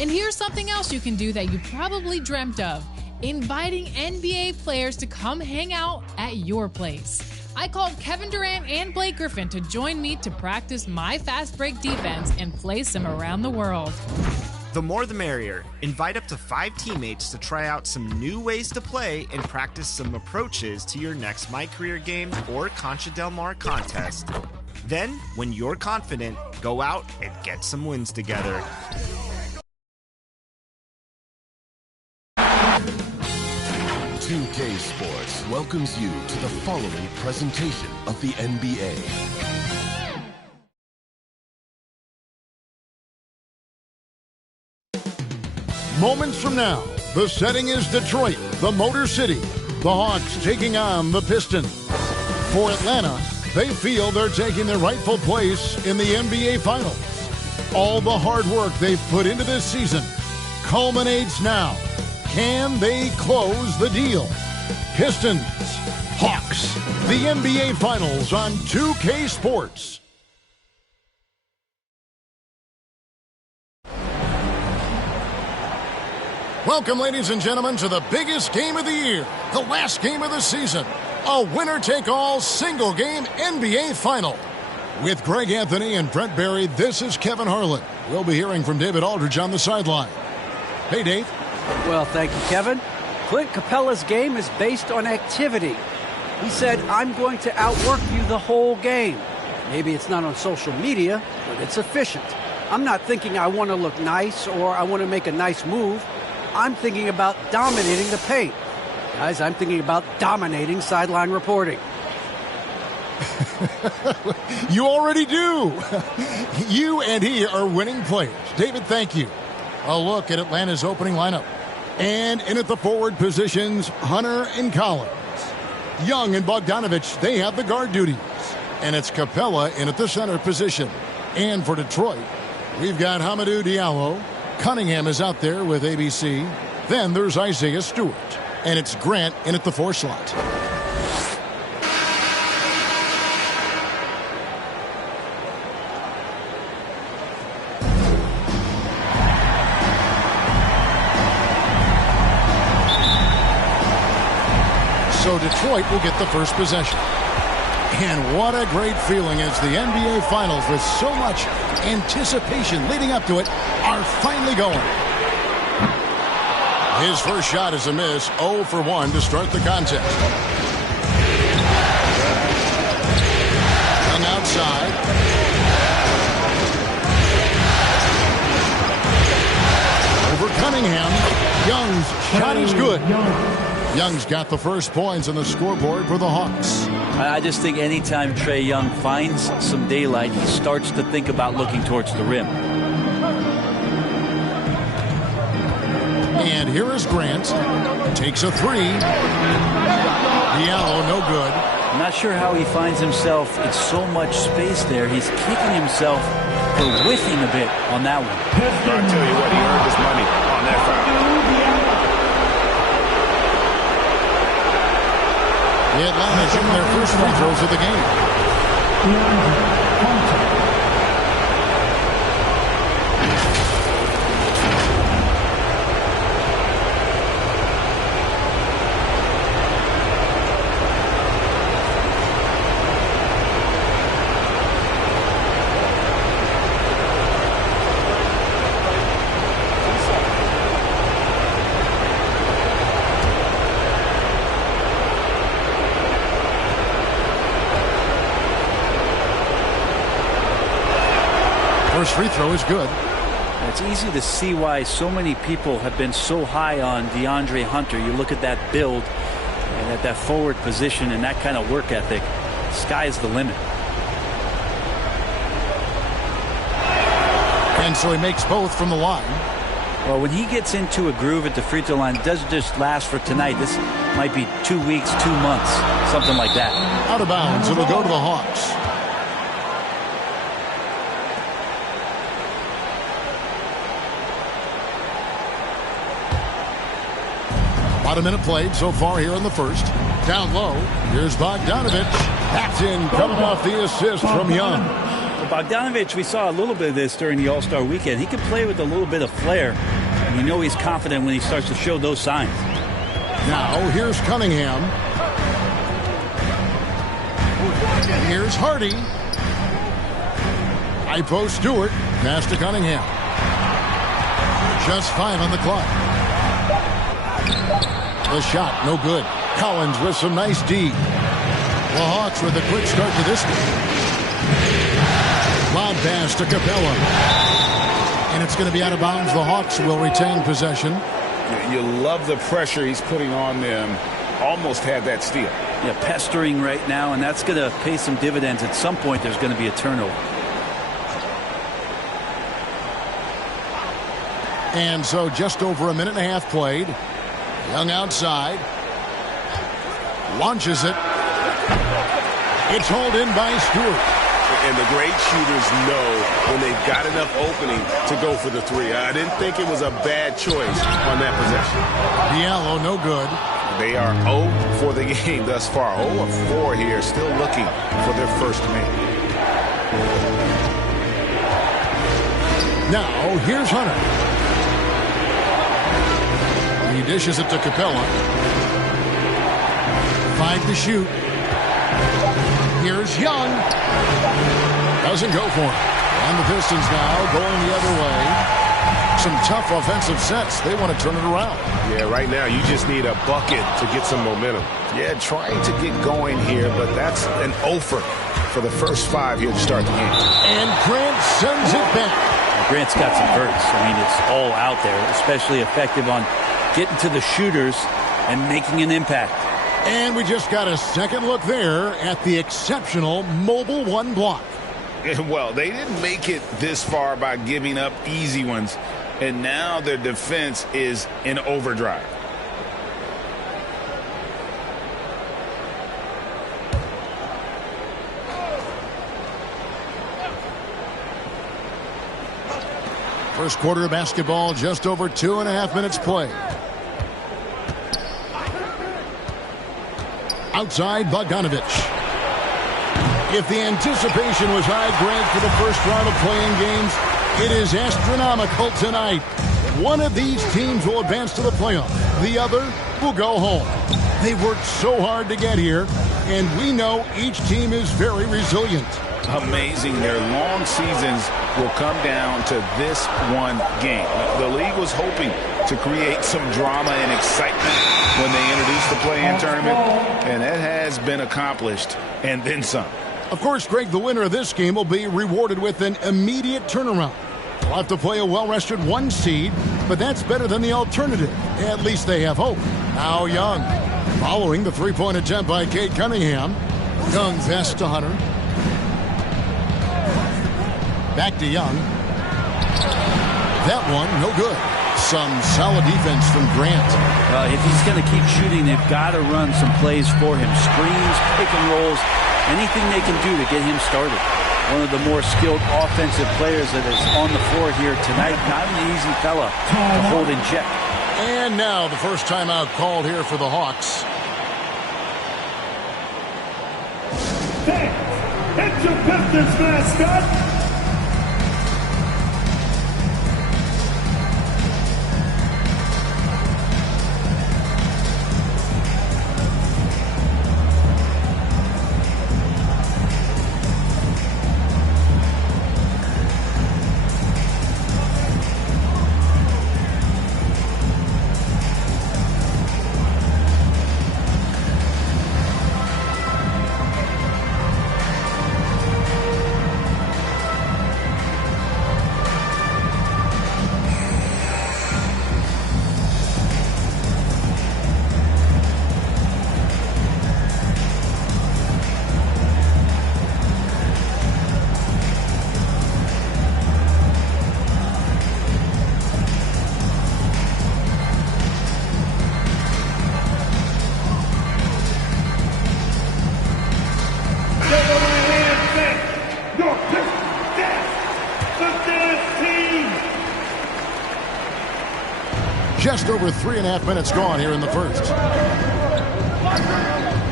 And here's something else you can do that you probably dreamt of: inviting NBA players to come hang out at your place. I called Kevin Durant and Blake Griffin to join me to practice my fast break defense and play some around the world. The more the merrier. Invite up to 5 teammates to try out some new ways to play and practice some approaches to your next My Career Games or Concha Del Mar contest. Then, when you're confident, go out and get some wins together. $2K Sports welcomes you to the following presentation of the NBA. Moments from now, the setting is Detroit, the Motor City. The Hawks taking on the Pistons. For Atlanta, they feel they're taking their rightful place in the NBA Finals. All the hard work they've put into this season culminates now. Can they close the deal? Pistons, Hawks, the NBA Finals on 2K Sports. Welcome, ladies and gentlemen, to the biggest game of the year, the last game of the season, a winner-take-all single-game NBA Final. With Greg Anthony and Brent Barry, this is Kevin Harlan. We'll be hearing from David Aldridge on the sideline. Hey, Dave. Well, thank you, Kevin. Clint Capella's game is based on activity. He said, I'm going to outwork you the whole game. Maybe it's not on social media, but it's efficient. I'm not thinking I want to look nice or I want to make a nice move. I'm thinking about dominating the paint. Guys, I'm thinking about dominating sideline reporting. You already do. You and he are winning players. David, thank you. A look at Atlanta's opening lineup. And in at the forward positions, Hunter and Collins. Young and Bogdanovich, they have the guard duties. And it's Capella in at the center position. And for Detroit, we've got Hamidou Diallo. Cunningham is out there with ABC. Then there's Isaiah Stewart. And it's Grant in at the 4 slot. So Detroit will get the first possession. And what a great feeling as the NBA Finals, with so much anticipation leading up to it, are finally going. His first shot is a miss, 0 for 1 to start the contest. Young outside. Over Cunningham. Young's shot is good. Young's got the first points on the scoreboard for the Hawks. I just think anytime Trae Young finds some daylight, he starts to think about looking towards the rim. And here is Grant. Takes a 3. Diallo, no good. I'm not sure how he finds himself in so much space there. He's kicking himself for whiffing a bit on that one. I'll tell you what, he earned his money on that foul. The Atlanta shooting their first free throws of the game. First free throw is good. It's easy to see why so many people have been so high on DeAndre Hunter. You look at that build and at that forward position and that kind of work ethic. Sky's the limit. And so he makes both from the line. Well, when he gets into a groove at the free throw line, it doesn't just last for tonight. This might be 2 weeks, 2 months, something like that. Out of bounds. It'll go to the Hawks. About a minute played so far here in the first. Down low. Here's Bogdanovich. That's in, coming off the assist from Young. Bogdanovich, we saw a little bit of this during the All-Star weekend. He can play with a little bit of flair. And you know he's confident when he starts to show those signs. Now, here's Cunningham. Here's Hardy. High post Stewart. Pass to Cunningham. Just 5 on the clock. The shot, no good. Collins with some nice D. The Hawks with a quick start to this game. Lob pass to Capella. And it's going to be out of bounds. The Hawks will retain possession. You love the pressure he's putting on them. Almost had that steal. Yeah, pestering right now, and that's going to pay some dividends. At some point, there's going to be a turnover. And so just over a minute and a half played. Young outside. Launches it. It's hauled in by Stewart. And the great shooters know when they've got enough opening to go for the three. I didn't think it was a bad choice on that possession. Diallo, no good. They are 0 for the game thus far. 0 of 4 here, still looking for their first man. Now, here's Hunter. He dishes it to Capella. 5 to shoot. Here's Young. Doesn't go for it. And the Pistons now going the other way. Some tough offensive sets. They want to turn it around. Yeah, right now you just need a bucket to get some momentum. Yeah, trying to get going here, but that's an offer for the first 5 here to start the game. And Grant sends it back. Grant's got some bursts. I mean, it's all out there, especially effective on getting to the shooters and making an impact. And we just got a second look there at the exceptional mobile 1 block. Well, they didn't make it this far by giving up easy ones, and now their defense is in overdrive. First quarter of basketball, just over 2.5 minutes play. Outside, Bogdanovich. If the anticipation was high, Greg, for the first round of playing games, it is astronomical tonight. One of these teams will advance to the playoffs. The other will go home. They worked so hard to get here, and we know each team is very resilient. Amazing. Their long seasons will come down to this one game. The league was hoping to create some drama and excitement when they introduced the play-in tournament, and that has been accomplished, and then some. Of course, Greg, the winner of this game will be rewarded with an immediate turnaround. They'll have to play a well-rested 1 seed, but that's better than the alternative. At least they have hope. Now Young, following the three-point attempt by Cade Cunningham. Young pass to Hunter. Back to Young. That one, no good. Some solid defense from Grant. If he's going to keep shooting, they've got to run some plays for him. Screens, pick and rolls, anything they can do to get him started. One of the more skilled offensive players that is on the floor here tonight. Not an easy fella to hold in check. And now the first timeout called here for the Hawks. It's your Pistons mascot. Just over 3.5 minutes gone here in the first.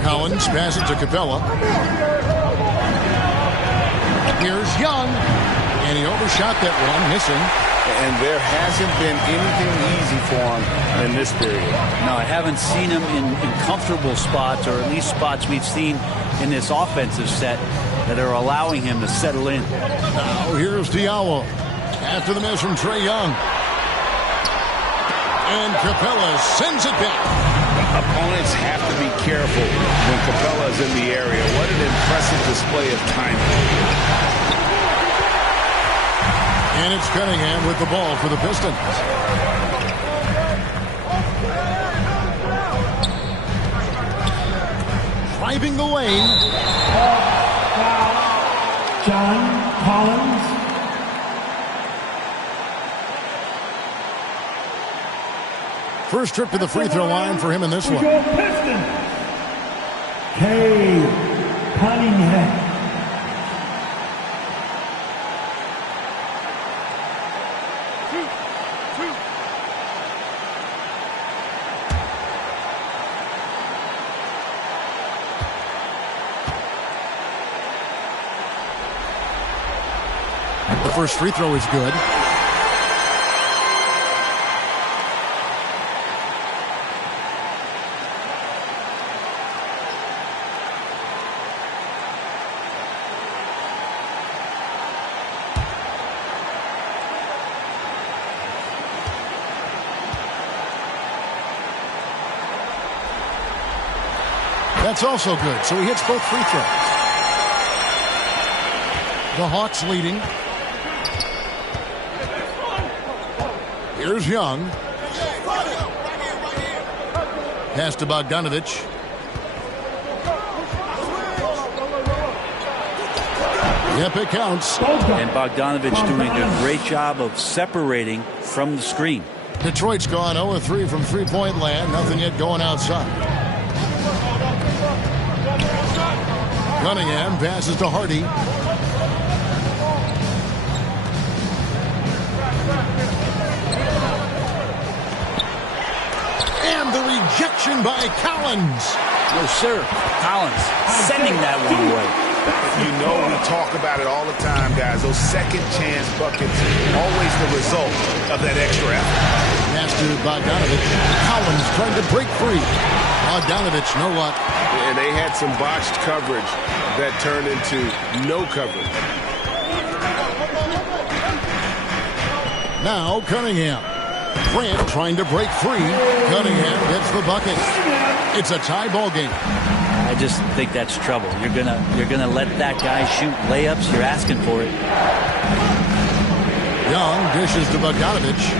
Collins passes to Capella. Here's Young, and he overshot that one, missing. And there hasn't been anything easy for him in this period. No, I haven't seen him in comfortable spots, or at least spots we've seen in this offensive set that are allowing him to settle in. Now here's Diallo after the miss from Trae Young. And Capella sends it back. Opponents have to be careful when Capella is in the area. What an impressive display of timing. And it's Cunningham with the ball for the Pistons. Driving the lane. John Collins. First trip to the free throw line for him in this one. Pistons. Cade Cunningham. The first free throw is good. That's also good, so he hits both free throws. The Hawks leading. Here's Young. Pass to Bogdanovich. Yep, it counts. And Bogdanovich doing a great job of separating from the screen. Detroit's gone 0-3 from three-point land. Nothing yet going outside. Cunningham passes to Hardy. And the rejection by Collins. No, sir. Collins sending that one away. You know we talk about it all the time, guys. Those second chance buckets, always the result of that extra effort. Pass to Bogdanovich. Collins trying to break free. Bogdanovich, no luck. And they had some botched coverage that turned into no coverage. Now Cunningham. Grant trying to break free. Cunningham gets the bucket. It's a tie ball game. I just think that's trouble. You're gonna let that guy shoot layups. You're asking for it. Young dishes to Bogdanovich.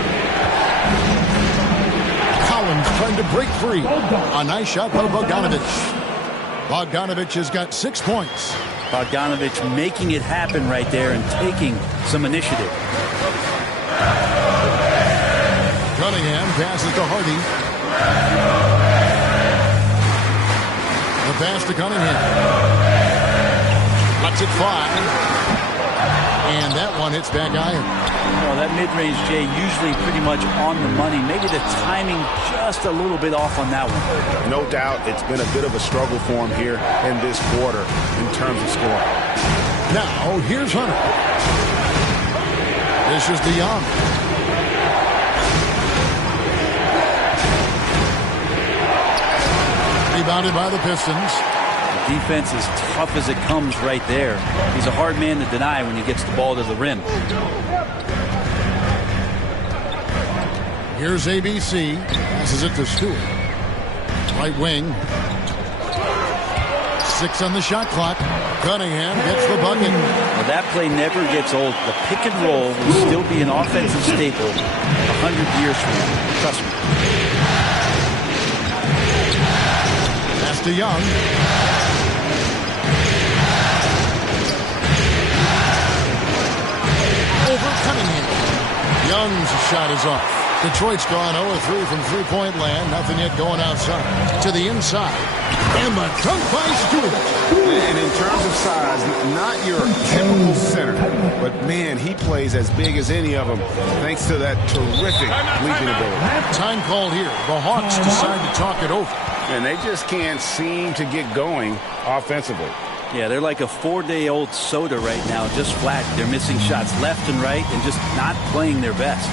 Collins trying to break free. A nice shot by Bogdanovich. Bogdanovich has got 6 points. Bogdanovich making it happen right there and taking some initiative. Cunningham passes to Hardy. The pass to Cunningham. Lets it fly. And that one hits back iron. Well, that mid-range, Jay, usually pretty much on the money. Maybe the timing just a little bit off on that one. No doubt it's been a bit of a struggle for him here in this quarter in terms of scoring. Now, here's Hunter. This is the Young. Rebounded by the Pistons. The defense is tough as it comes right there. He's a hard man to deny when he gets the ball to the rim. Here's ABC. Passes it to Stewart. Right wing. 6 on the shot clock. Cunningham gets the bucket. Well, that play never gets old. The pick and roll will still be an offensive staple 100 years from now. Trust me. Pass to Young. Over Cunningham. Young's shot is off. Detroit's gone 0-3 from three-point land. Nothing yet going outside. To the inside. And the dunk by Stewart. And in terms of size, not your typical center. But, man, he plays as big as any of them thanks to that terrific leaping ability. Time called here. The Hawks decide to talk it over. And they just can't seem to get going offensively. Yeah, they're like a 4-day-old soda right now, just flat. They're missing shots left and right and just not playing their best.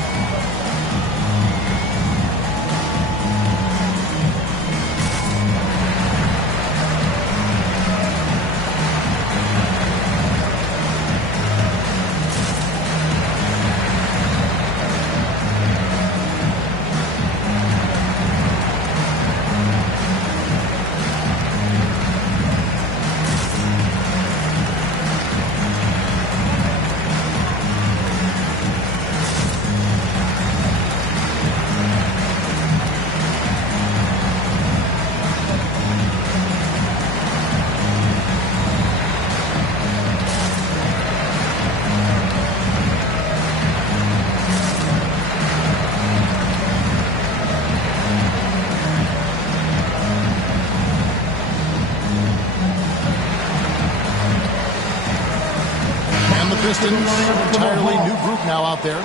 Pistons, entirely new group now out there.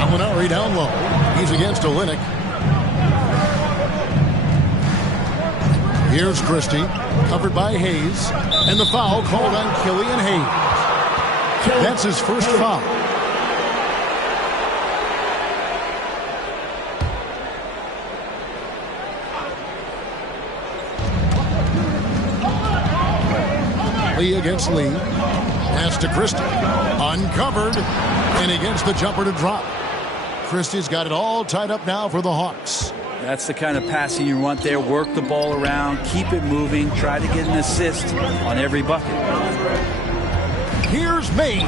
Gallinari down low. He's against Olynyk. Here's Christie, covered by Hayes, and the foul called on Killian Hayes. That's his first foul. Lee against Lee. Pass to Christie. Uncovered. And he gets the jumper to drop. Christie's got it all tied up now for the Hawks. That's the kind of passing you want there. Work the ball around. Keep it moving. Try to get an assist on every bucket. Here's Mays.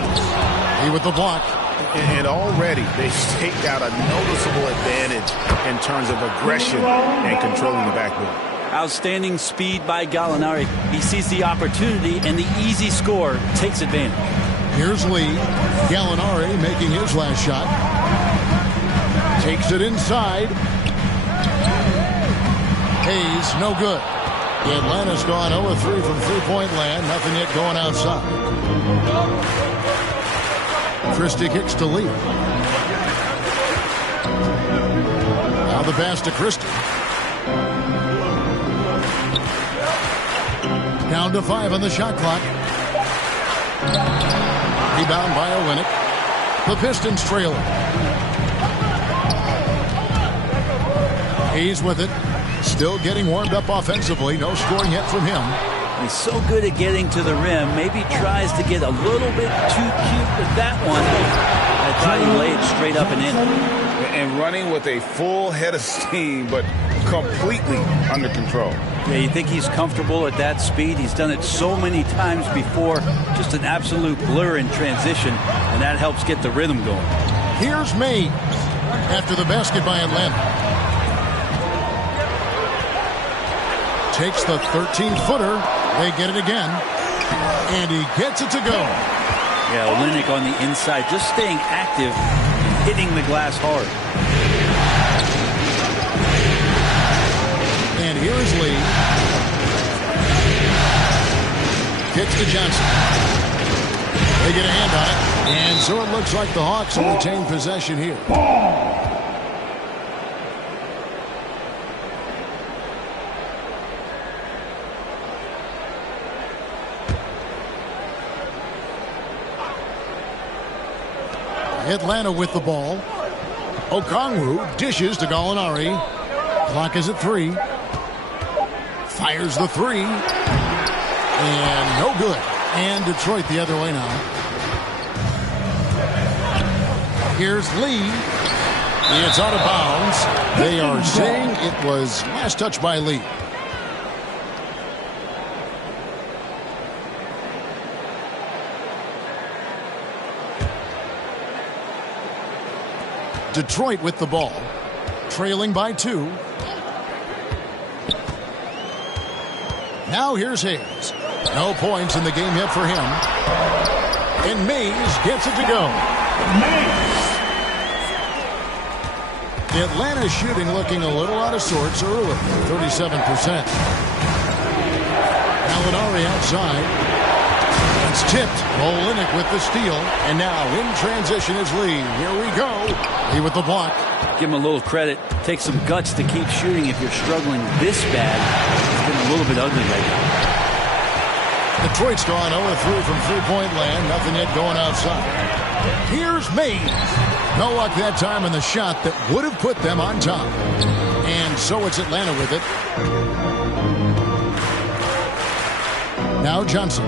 He with the block. And already they've staked out a noticeable advantage in terms of aggression and controlling the backboard. Outstanding speed by Gallinari. He sees the opportunity, and the easy score takes advantage. Here's Lee. Gallinari making his last shot. Takes it inside. Hayes, no good. Atlanta's gone 0-3 from three-point land. Nothing yet going outside. Christie kicks to Lee. Now the pass to Christie. Down to 5 on the shot clock. Rebound by Olynyk. The Pistons trailing. Hayes with it. Still getting warmed up offensively. No scoring yet from him. He's so good at getting to the rim. Maybe tries to get a little bit too cute with that one. I thought he laid straight up and in. And running with a full head of steam, but completely under control. Yeah, you think he's comfortable at that speed? He's done it so many times before. Just an absolute blur in transition, and that helps get the rhythm going. Here's Mays after the basket by Atlanta. Takes the 13-footer. They get it again. And he gets it to go. Yeah, Olynyk on the inside, just staying active, hitting the glass hard. And here is Lee. Kicks to Johnson. They get a hand on it. And so it looks like the Hawks will retain possession here. Atlanta with the ball. Okongwu dishes to Gallinari. Clock is at 3. Fires the 3. And no good. And Detroit the other way now. Here's Lee. It's out of bounds. They are saying it was last touch by Lee. Detroit with the ball, trailing by 2. Now here's Hayes. No points in the game yet for him. And Mays gets it to go. Atlanta shooting looking a little out of sorts early, 37%. Gallinari outside. It's tipped. Olynyk with the steal. And now in transition is Lee. Here we go. Lee with the block. Give him a little credit. Take some guts to keep shooting if you're struggling this bad. It's been a little bit ugly right now. Detroit's gone 0-3 from three-point land. Nothing yet going outside. Here's Mays. No luck that time in the shot that would have put them on top. And so it's Atlanta with it. Now Johnson.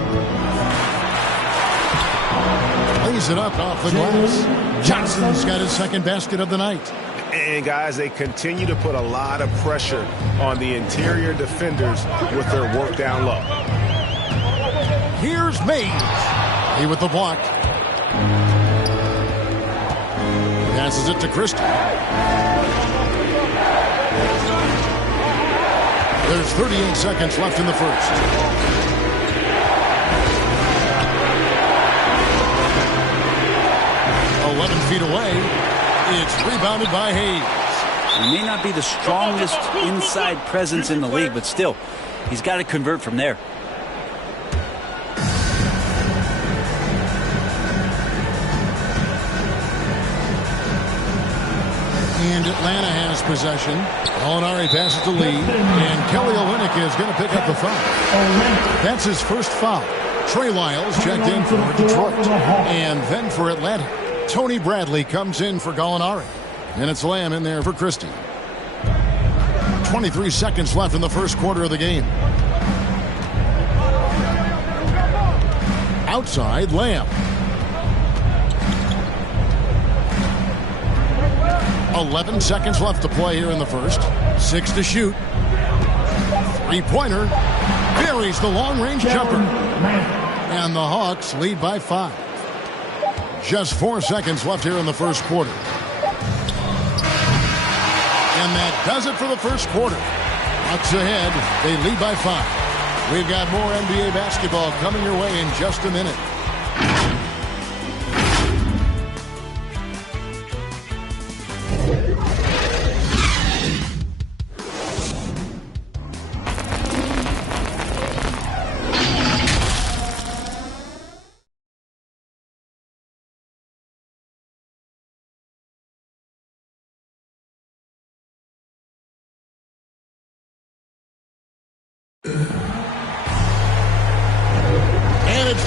Lays it up off the glass. Johnson's got his second basket of the night. And, guys, they continue to put a lot of pressure on the interior defenders with their work down low. Here's Mays. He with the block. Passes it to Christie. There's 38 seconds left in the first. Feet away. It's rebounded by Hayes. He may not be the strongest inside presence in the league, but still, he's got to convert from there. And Atlanta has possession. Gallinari passes to Lee, and Kelly Olynyk is going to pick up the foul. That's his first foul. Trey Lyles checked in for Detroit. And then for Atlanta, Tony Bradley comes in for Gallinari. And it's Lamb in there for Christie. 23 seconds left in the first quarter of the game. Outside, Lamb. 11 seconds left to play here in the first. 6 to shoot. Three-pointer. Buries the long-range jumper. And the Hawks lead by 5. Just 4 seconds left here in the first quarter. And that does it for the first quarter. Hawks ahead. They lead by 5. We've got more NBA basketball coming your way in just a minute.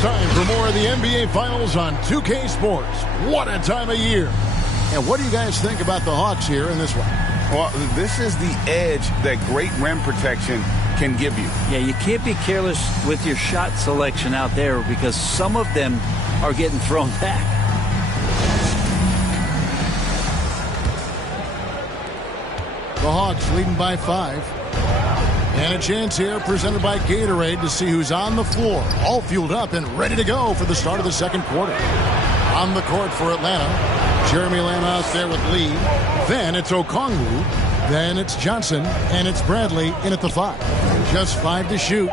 Time for more of the NBA Finals on 2K Sports. What a time of year. And what do you guys think about the Hawks here in this one? Well, this is the edge that great rim protection can give you. Yeah, you can't be careless with your shot selection out there because some of them are getting thrown back. The Hawks leading by 5. And a chance here presented by Gatorade to see who's on the floor. All fueled up and ready to go for the start of the second quarter. On the court for Atlanta, Jeremy Lamb out there with Lee. Then it's Okongwu. Then it's Johnson. And it's Bradley in at the 5. Just 5 to shoot.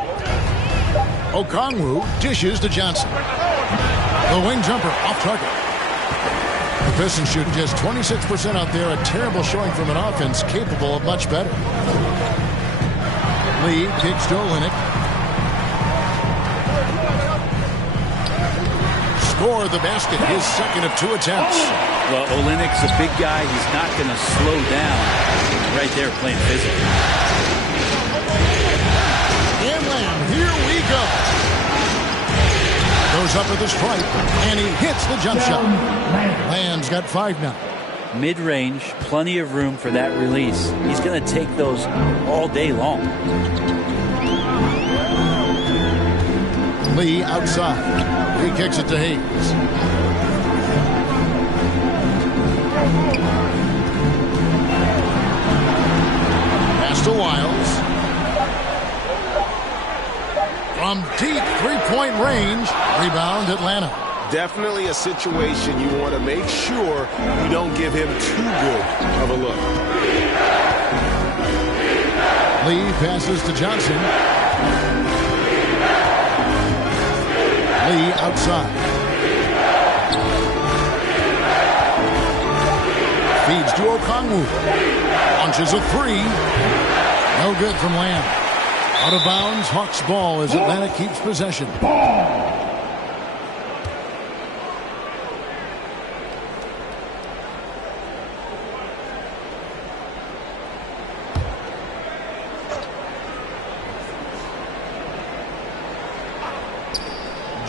Okongwu dishes to Johnson. The wing jumper off target. The Pistons shooting just 26% out there. A terrible showing from an offense capable of much better. Lee kicks to Olynyk. Score the basket, his second of 2 attempts. Well, Olynyk's a big guy. He's not going to slow down. Right there playing physical. And Lamb, here we go. Goes up with the stripe, and he hits the jump shot. Lamb's got 5 now. Mid-range, plenty of room for that release. He's going to take those all day long. Lee outside. He kicks it to Hayes. Pass to Lyles. From deep three-point range. Rebound Atlanta. Definitely a situation you want to make sure you don't give him too good of a look. Lee passes to Johnson. Lee outside. Feeds to Okongwu. Launches a 3. No good from Lamb. Out of bounds, Hawks ball as Atlanta keeps possession.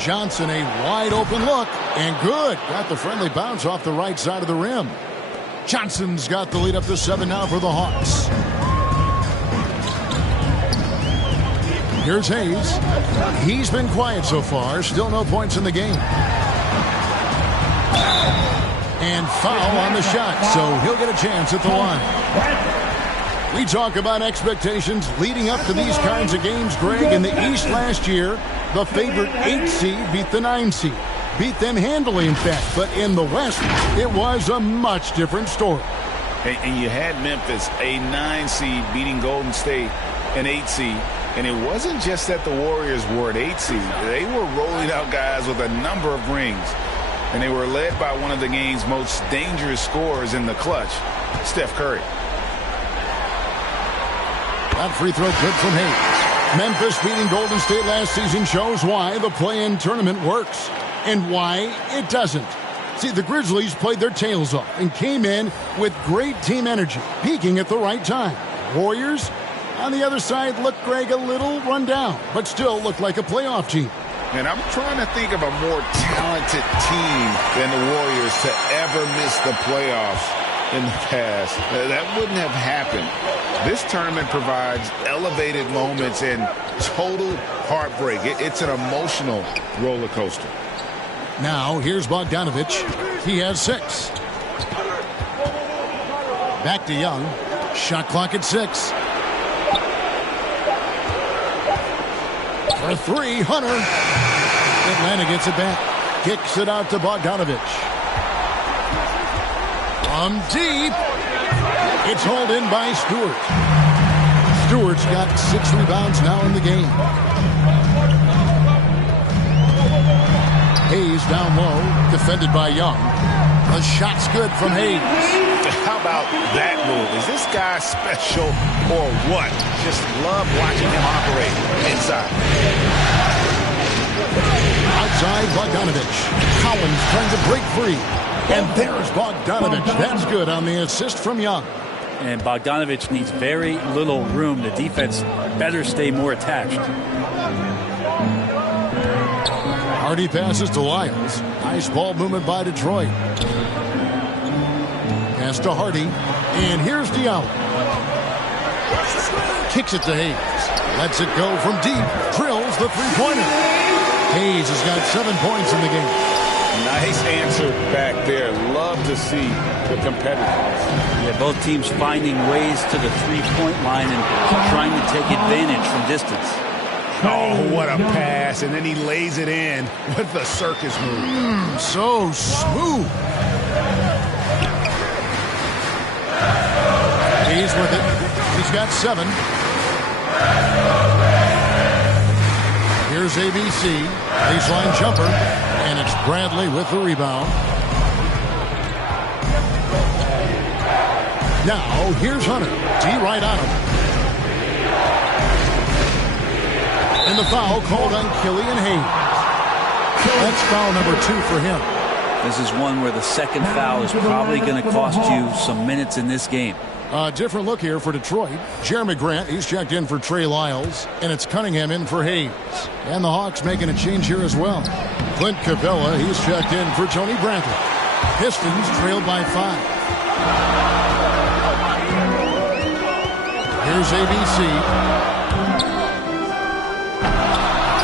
Johnson, a wide open look, and good. Got the friendly bounce off the right side of the rim. Johnson's got the lead up to 7 now for the Hawks. Here's Hayes. He's been quiet so far. Still no points in the game. And foul on the shot, so he'll get a chance at the line. We talk about expectations leading up to these kinds of games, Greg. In the East last year, the favorite 8 seed beat the 9 seed. Beat them handily, in fact. But in the West, it was a much different story. And you had Memphis, a 9 seed, beating Golden State, an 8 seed. And it wasn't just that the Warriors were an 8 seed. They were rolling out guys with a number of rings. And they were led by one of the game's most dangerous scorers in the clutch, Steph Curry. That free throw good from Hayes. Memphis beating Golden State last season shows why the play-in tournament works and why it doesn't. See, the Grizzlies played their tails off and came in with great team energy, peaking at the right time. Warriors, on the other side, looked, Greg, a little run down, but still looked like a playoff team. And I'm trying to think of a more talented team than the Warriors to ever miss the playoffs in the past. That wouldn't have happened. This tournament provides elevated moments and total heartbreak. It's an emotional roller coaster. Now, here's Bogdanovich. He has 6. Back to Young. Shot clock at 6. For 3, Hunter. Atlanta gets it back. Kicks it out to Bogdanovich. From deep. It's hauled in by Stewart. Stewart's got 6 rebounds now in the game. Hayes down low, defended by Young. The shot's good from Hayes. How about that move? Is this guy special or what? Just love watching him operate inside. Outside, Bogdanovich. Collins trying to break free. And there's Bogdanovich. That's good on the assist from Young. And Bogdanovich needs very little room. The defense better stay more attached. Hardy passes to Lyles. Nice ball movement by Detroit. Pass to Hardy. And here's Diallo. Kicks it to Hayes. Lets it go from deep. Drills the three-pointer. Hayes has got 7 points in the game. Nice answer back there. Love to see the competitiveness. Yeah, both teams finding ways to the three-point line and trying to take advantage from distance. Oh, what a pass. And then he lays it in with the circus move. So smooth. He's with it. He's got 7. Here's ABC. Baseline jumper. And it's Bradley with the rebound. Now, here's Hunter. D right on him. And the foul called on Killian Hayes. That's foul number 2 for him. This is one where the second foul is probably going to cost you some minutes in this game. A different look here for Detroit. Jeremy Grant, he's checked in for Trey Lyles. And it's Cunningham in for Hayes. And the Hawks making a change here as well. Clint Capella, he's checked in for Tony Bradley. Pistons trailed by 5. Here's ABC.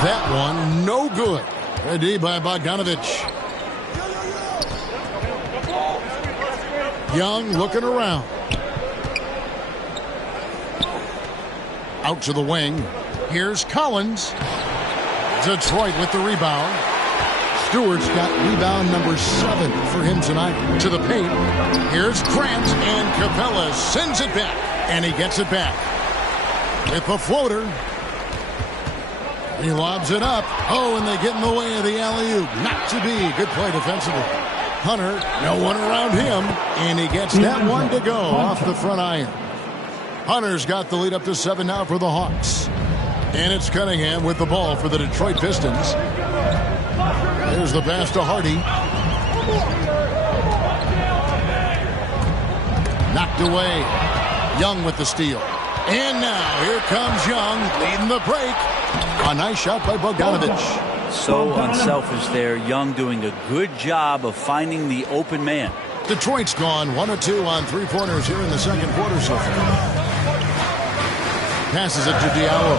That one, no good. A D by Bogdanovich. Young looking around. Out to the wing. Here's Collins. Detroit with the rebound. Stewart's got rebound number 7 for him tonight. To the paint. Here's Grant, and Capella sends it back. And he gets it back. With the floater. He lobs it up. Oh, and they get in the way of the alley-oop. Not to be. Good play defensively. Hunter, no one around him. And he gets that one to go off the front iron. Hunter's got the lead up to 7 now for the Hawks. And it's Cunningham with the ball for the Detroit Pistons. There's the pass to Hardy. Knocked away. Young with the steal. And now here comes Young leading the break. A nice shot by Bogdanovich. So unselfish there. Young doing a good job of finding the open man. Detroit's gone 1 of 2 on three-pointers here in the second quarter so far. Passes it to Diallo.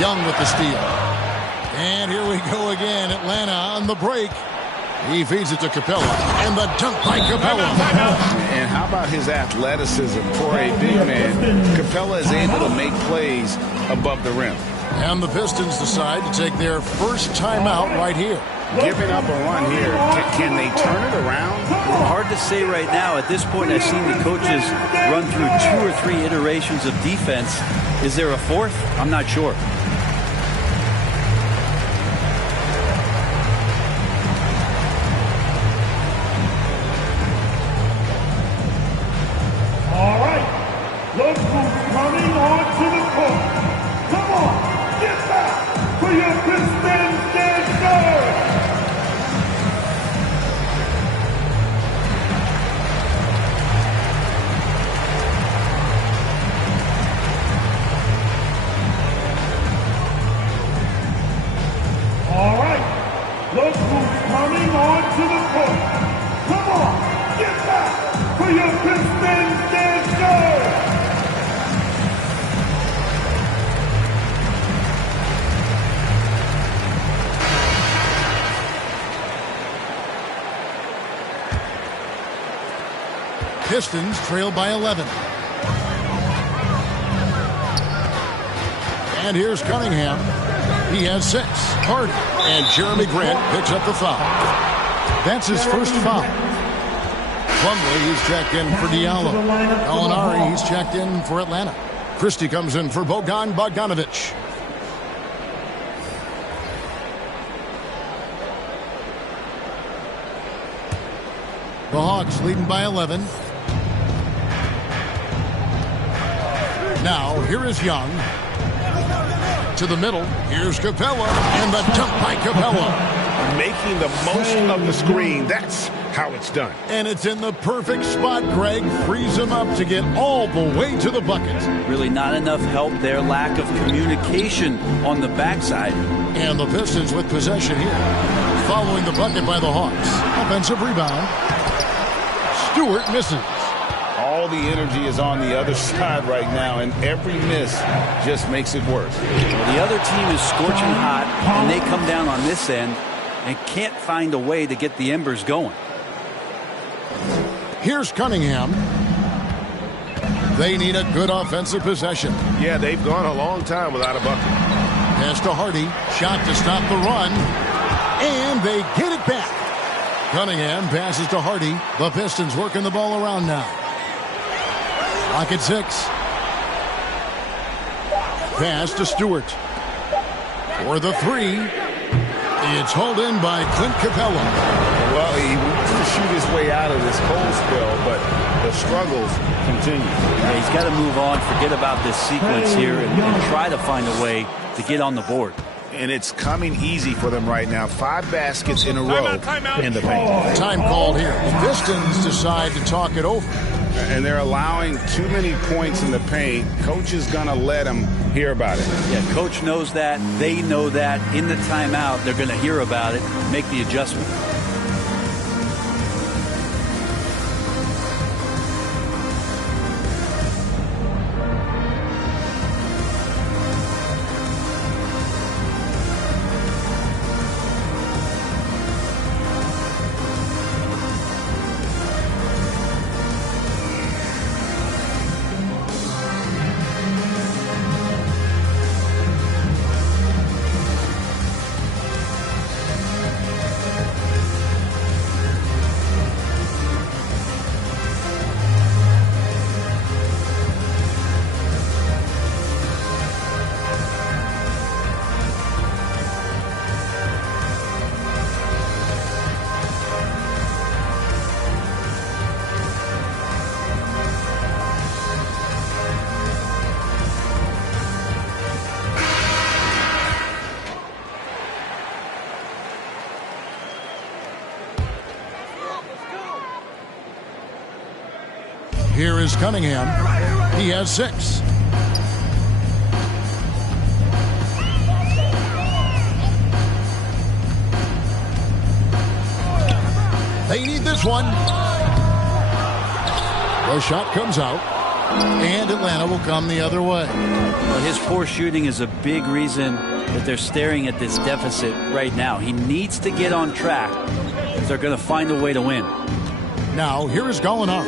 Young with the steal. And here we go again. Atlanta on the break. He feeds it to Capella. And the dunk by Capella. And how about his athleticism for a big man? Capella is able to make plays above the rim. And the Pistons decide to take their first timeout right here. Giving up a run here. Can they turn it around? Hard to say right now. At this point, I've seen the coaches run through 2 or 3 iterations of defense. Is there a fourth? I'm not sure. All right. Look who's coming onto the court. Come on, get back for your Pistons dance. All right. Look who's coming onto the court. Come on, get back for your Pistons dance. Pistons trail by 11. And here's Cunningham. He has 6. Harden. And Jeremy Grant picks up the foul. That's his first foul. Plumlee, he's checked in for Diallo. Gallinari, he's checked in for Atlanta. Christie comes in for Bogan Bogdanovic. The Hawks leading by 11. Now, here is Young. To the middle. Here's Capella. And the dunk by Capella. Making the most of the screen. That's how it's done. And it's in the perfect spot. Greg frees him up to get all the way to the bucket. Really not enough help there. Lack of communication on the backside. And the Pistons with possession here. Following the bucket by the Hawks. Offensive rebound. Stewart misses. All the energy is on the other side right now, and every miss just makes it worse. Well, the other team is scorching hot, and they come down on this end and can't find a way to get the embers going. Here's Cunningham. They need a good offensive possession. Yeah, they've gone a long time without a bucket. Pass to Hardy. Shot to stop the run. And they get it back. Cunningham passes to Hardy. The Pistons working the ball around now. Clock at 6. Pass to Stewart. For the 3. It's hauled in by Clint Capella. Well, he wants to shoot his way out of this cold spell, but the struggles continue. Yeah, he's got to move on, forget about this sequence here, and try to find a way to get on the board. And it's coming easy for them right now. 5 baskets in a row in the paint. Time called here. The Pistons decide to talk it over. And they're allowing too many points in the paint. Coach is going to let them hear about it. Yeah, coach knows that. They know that. In the timeout, they're going to hear about it, make the adjustment. Here is Cunningham. He has 6. Here's one. The shot comes out, and Atlanta will come the other way. Well, his poor shooting is a big reason that they're staring at this deficit right now. He needs to get on track if they're going to find a way to win. Now, here is Gallinari.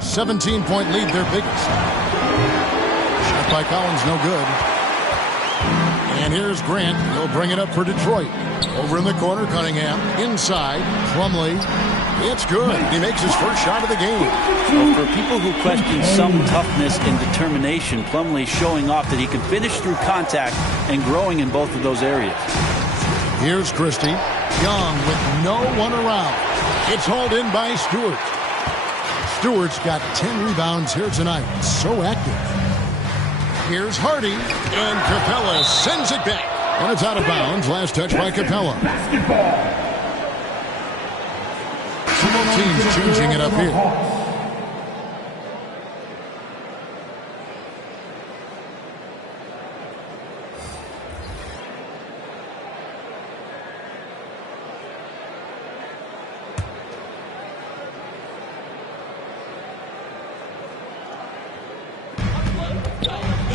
17-point lead, their biggest. Shot by Collins, no good. And here's Grant. He'll bring it up for Detroit. Over in the corner, Cunningham. Inside, Plumlee. It's good. He makes his first shot of the game. Well, for people who question some toughness and determination, Plumlee showing off that he can finish through contact and growing in both of those areas. Here's Christie. Young with no one around. It's hauled in by Stewart. Stewart's got 10 rebounds here tonight. So active. Here's Hardy, and Capella sends it back. And it's out of bounds. Last touch by Capella. Both teams changing it up here.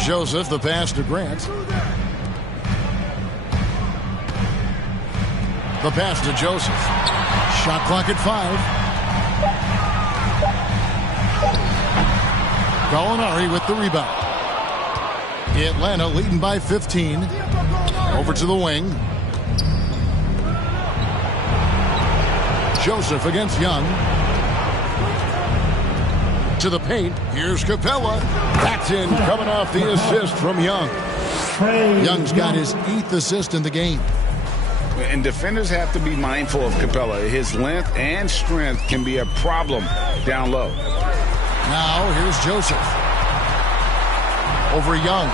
Joseph, the pass to Grant. The pass to Joseph. Shot clock at 5. Gallinari with the rebound. Atlanta leading by 15. Over to the wing. Joseph against Young. To the paint. Here's Capella. That's in, coming off the assist from Young. Young's got his 8th assist in the game. And defenders have to be mindful of Capella. His length and strength can be a problem down low. Now here's Joseph. Over Young.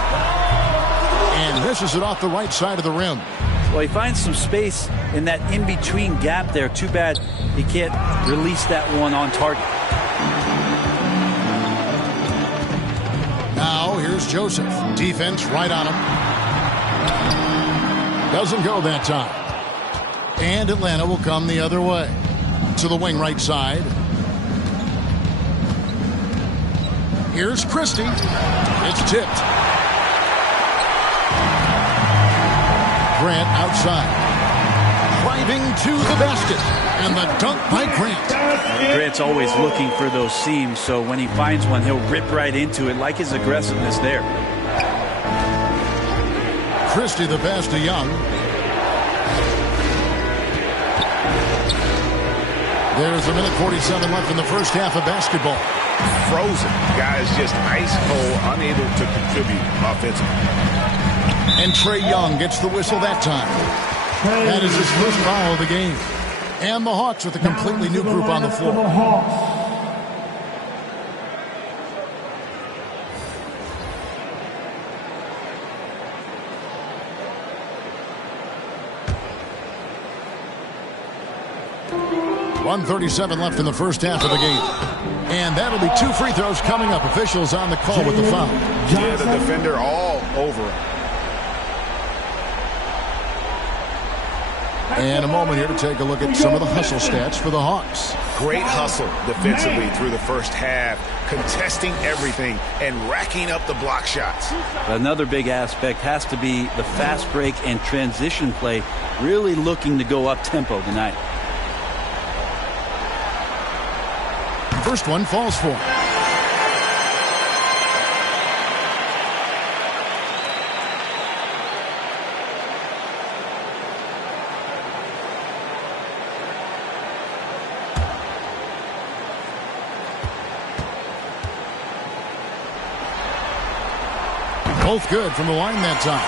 And misses it off the right side of the rim. Well, he finds some space in that in-between gap there. Too bad he can't release that one on target. Now here's Joseph. Defense right on him. Doesn't go that time. And Atlanta will come the other way. To the wing right side. Here's Christie. It's tipped. Grant outside. Driving to the basket. And the dunk by Grant. Grant's always looking for those seams, so when he finds one, he'll rip right into it, like his aggressiveness there. Christie the pass to Young. There's a minute 47 left in the first half of basketball. Frozen. Guys just ice cold, unable to contribute offensively. And Trae Young gets the whistle that time. That is his first foul of the game. And the Hawks with a completely new group on the floor. .137 left in the first half of the game. And that'll be 2 free throws coming up. Officials on the call with the foul. Yeah, the defender all over him. And a moment here to take a look at some of the hustle stats for the Hawks. Great hustle defensively through the first half, contesting everything and racking up the block shots. Another big aspect has to be the fast break and transition play, really looking to go up-tempo tonight. First one falls for him. Both good from the line that time.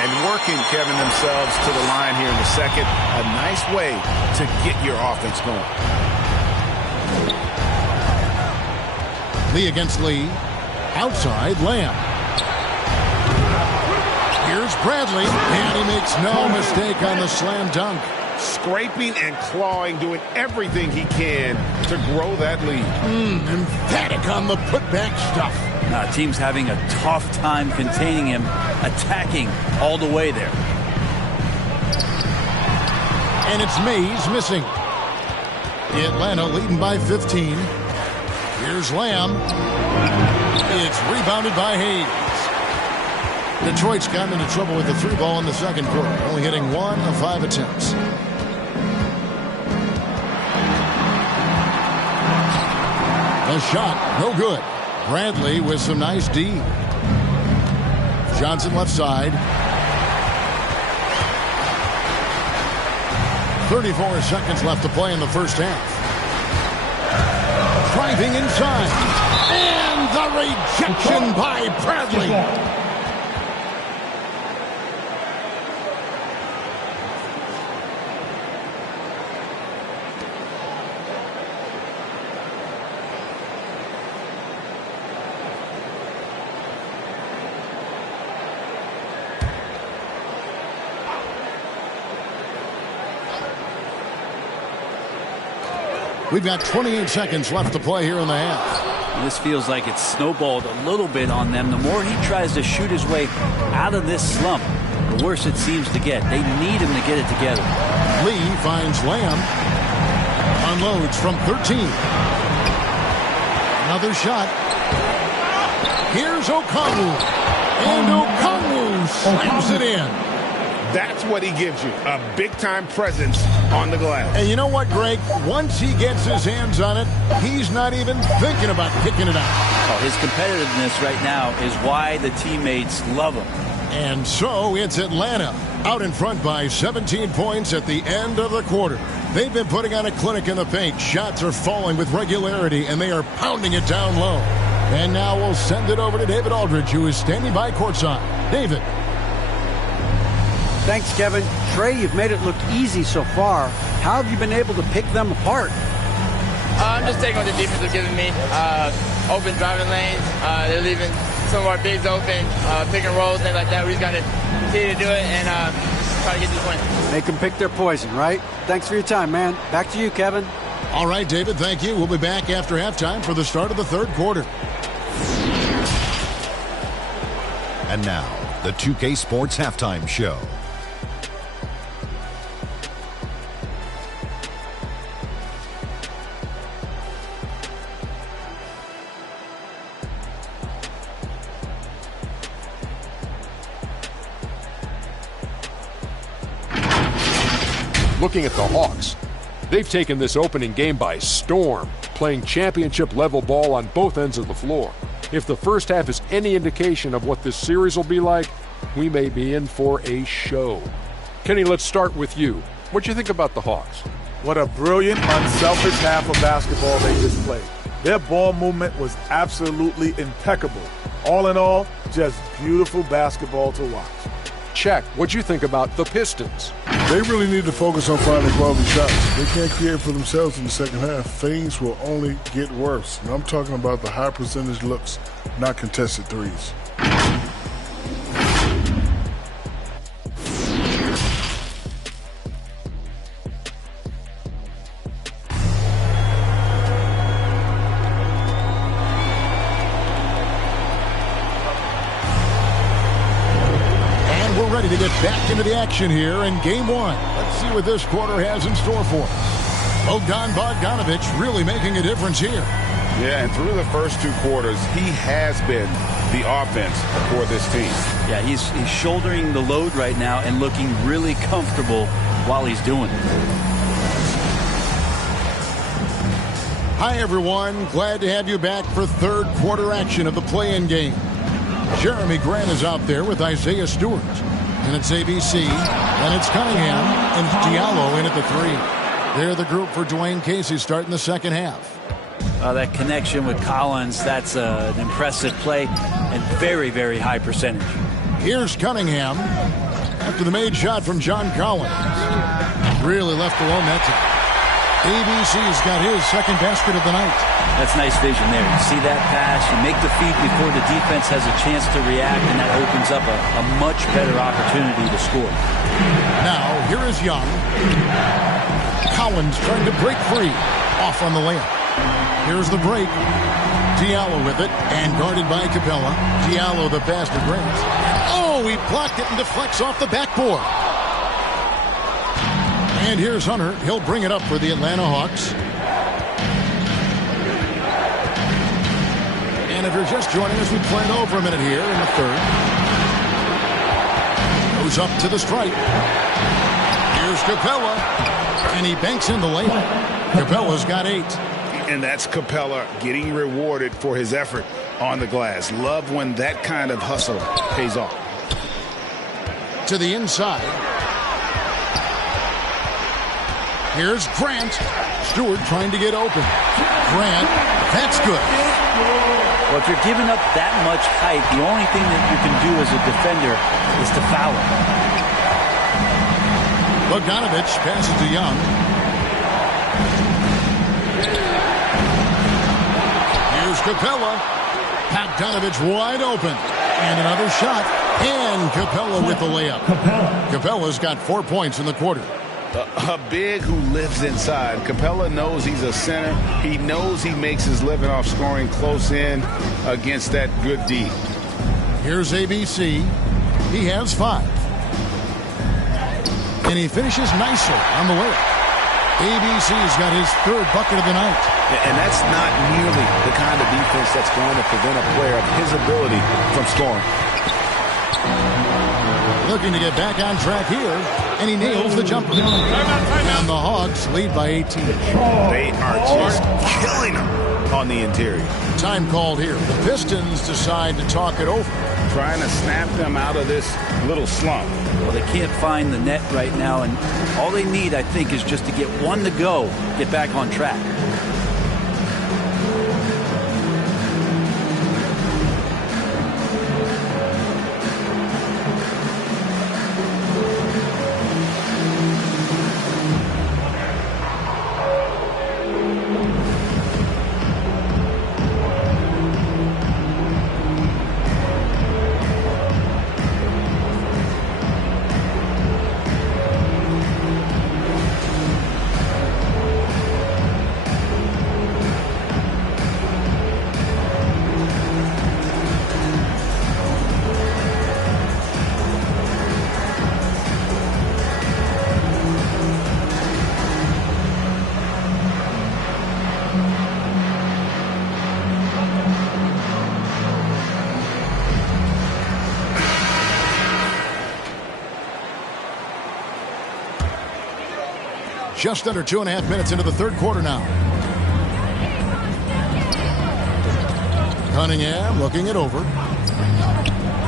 And working, Kevin, themselves to the line here in the second. A nice way to get your offense going. Lee against Lee. Outside, Lamb. Here's Bradley. And he makes no mistake on the slam dunk. Scraping and clawing, doing everything he can to grow that lead. Emphatic on the putback stuff. Team's having a tough time containing him, attacking all the way there. And it's Mays missing. Atlanta leading by 15. Here's Lamb. It's rebounded by Hayes. Detroit's gotten into trouble with the 3-ball in the second quarter, only hitting 1 of 5 attempts. A shot, no good. Bradley with some nice D. Johnson left side. 34 seconds left to play in the first half. Driving inside. And the rejection by Bradley. We've got 28 seconds left to play here in the half. This feels like it's snowballed a little bit on them. The more he tries to shoot his way out of this slump, the worse it seems to get. They need him to get it together. Lee finds Lamb. Unloads from 13. Another shot. Here's Okongwu. And Okongwu slams it in. That's what he gives you, a big-time presence on the glass. And you know what, Greg? Once he gets his hands on it, he's not even thinking about kicking it out. Oh, his competitiveness right now is why the teammates love him. And so it's Atlanta out in front by 17 points at the end of the quarter. They've been putting on a clinic in the paint. Shots are falling with regularity, and they are pounding it down low. And now we'll send it over to David Aldridge, who is standing by courtside. David. Thanks, Kevin. Trey, you've made it look easy so far. How have you been able to pick them apart? I'm just taking what the defense is giving me. Open driving lanes. They're leaving some of our bigs open, pick and rolls, things like that. We just got to continue to do it and try to get this win. Make them pick their poison, right? Thanks for your time, man. Back to you, Kevin. All right, David, thank you. We'll be back after halftime for the start of the third quarter. And now, the 2K Sports Halftime Show. Looking at the Hawks, they've taken this opening game by storm, playing championship-level ball on both ends of the floor. If the first half is any indication of what this series will be like, we may be in for a show. Kenny, let's start with you. What do you think about the Hawks? What a brilliant, unselfish half of basketball they just played. Their ball movement was absolutely impeccable. All in all, just beautiful basketball to watch. Check. What'd you think about the Pistons? They really need to focus on finding quality shots. They can't create for themselves in the second half. Things will only get worse. And I'm talking about the high percentage looks, not contested threes. Ready to get back into the action here in game one. Let's see what this quarter has in store for us. Bogdan Bogdanovic really making a difference here. Yeah, and through the first two quarters, he has been the offense for this team. Yeah, he's shouldering the load right now and looking really comfortable while he's doing it. Hi, everyone. Glad to have you back for third quarter action of the play-in game. Jeremy Grant is out there with Isaiah Stewart. And it's ABC, and it's Cunningham, and Diallo in at the three. They're the group for Dwayne Casey starting the second half. That connection with Collins, that's an impressive play and very, very high percentage. Here's Cunningham after the made shot from John Collins. Really left alone that time. ABC's got his second basket of the night. That's nice vision there. You see that pass, you make the feed before the defense has a chance to react, and that opens up a much better opportunity to score. Now, here is Young. Collins trying to break free. Off on the layup. Here's the break. Diallo with it, and guarded by Capella. Diallo, the pass to Grant. Oh, he blocked it and deflects off the backboard. And here's Hunter. He'll bring it up for the Atlanta Hawks. And if you're just joining us, we played over a minute here in the third. Goes up to the stripe. Here's Capella. And he banks in the layup. Capella's got 8. And that's Capella getting rewarded for his effort on the glass. Love when that kind of hustle pays off. To the inside. Here's Grant. Stewart trying to get open. Grant, that's good. Well, if you're giving up that much height, the only thing that you can do as a defender is to foul him. Bogdanovich passes to Young. Here's Capella. Bogdanovich wide open. And another shot. And Capella with the layup. Capella's got 4 points in the quarter. A big who lives inside. Capella knows he's a center. He knows he makes his living off scoring close in against that good D. Here's ABC. He has 5. And he finishes nicely on the layup. ABC's got his 3rd bucket of the night. And that's not nearly the kind of defense that's going to prevent a player of his ability from scoring. Looking to get back on track here, and he nails the jumper. And the Hawks lead by 18. They are just killing them on the interior. Time called here. The Pistons decide to talk it over. Trying to snap them out of this little slump. Well, they can't find the net right now, and all they need, I think, is just to get one to go, get back on track. Just under 2.5 minutes into the third quarter now. Cunningham looking it over.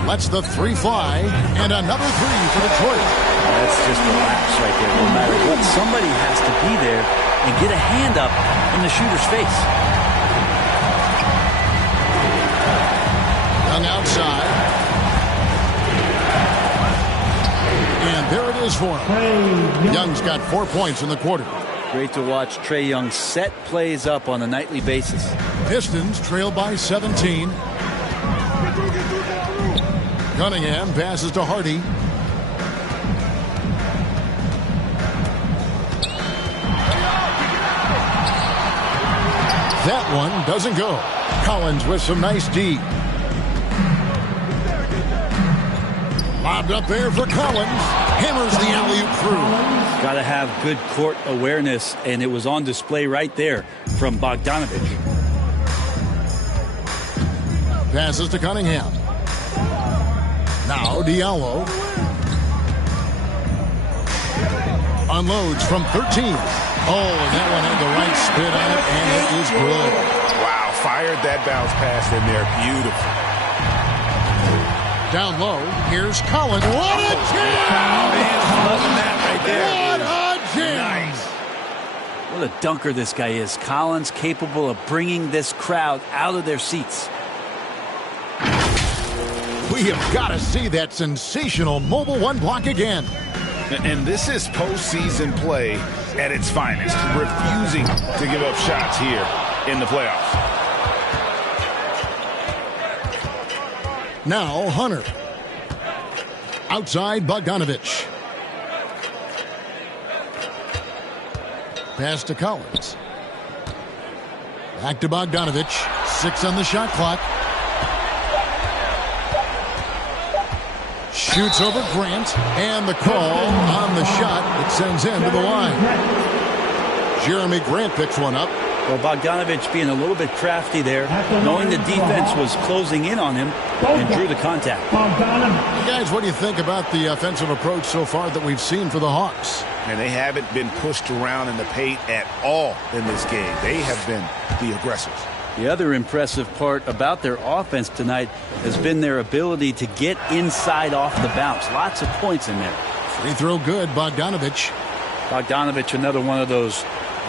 Lets the 3 fly. And another 3 for Detroit. That's just a lapse right there. No matter what, somebody has to be there and get a hand up in the shooter's face. Young outside. And there it is for him. Young's got 4 points in the quarter. Great to watch Trae Young set plays up on a nightly basis. Pistons trail by 17. Cunningham passes to Hardy. That one doesn't go. Collins with some nice D. Lobbed up there for Collins. Hammers the alley-oop through. Got to have good court awareness, and it was on display right there from Bogdanovich. Passes to Cunningham. Now Diallo. Unloads from 13. Oh, and that one had the right spin on it, and it is good. Wow, fired that bounce pass in there. Beautiful. Down low, here's Collins. What a jam! Loving that right there. What a jam! Nice. What a dunker this guy is. Collins capable of bringing this crowd out of their seats. We have got to see that sensational Mobile One block again. And this is postseason play at its finest, refusing to give up shots here in the playoffs. Now Hunter. Outside Bogdanovich. Pass to Collins. Back to Bogdanovich. 6 on the shot clock. Shoots over Grant, and the call on the shot that sends him to the line. Jeremy Grant picks one up. Well, Bogdanovich being a little bit crafty there, knowing the defense was closing in on him, and drew the contact. You guys, what do you think about the offensive approach so far that we've seen for the Hawks? And they haven't been pushed around in the paint at all in this game. They have been the aggressors. The other impressive part about their offense tonight has been their ability to get inside off the bounce. Lots of points in there. Free throw good, Bogdanovich. Bogdanovich, another one of those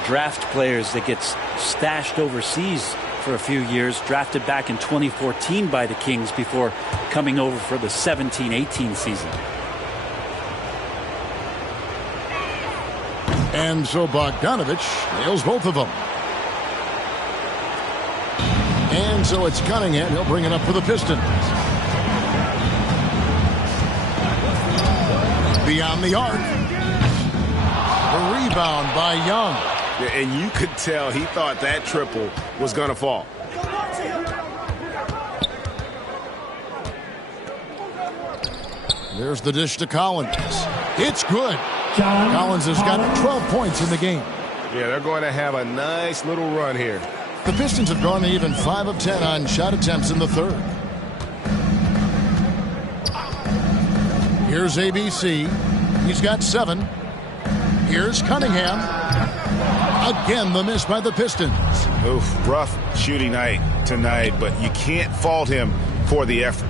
draft players that gets stashed overseas for a few years. Drafted back in 2014 by the Kings before coming over for the 17-18 season. And so Bogdanovich nails both of them. And so it's Cunningham. He'll bring it up for the Pistons. Beyond the arc. The rebound by Young. Yeah, and you could tell he thought that triple was going to fall. There's the dish to Collins. It's good. Collins has got 12 points in the game. Yeah, they're going to have a nice little run here. The Pistons have gone to even 5 of 10 on shot attempts in the third. Here's ABC. He's got 7. Here's Cunningham. Again, the miss by the Pistons. Oof, rough shooting night tonight, but you can't fault him for the effort.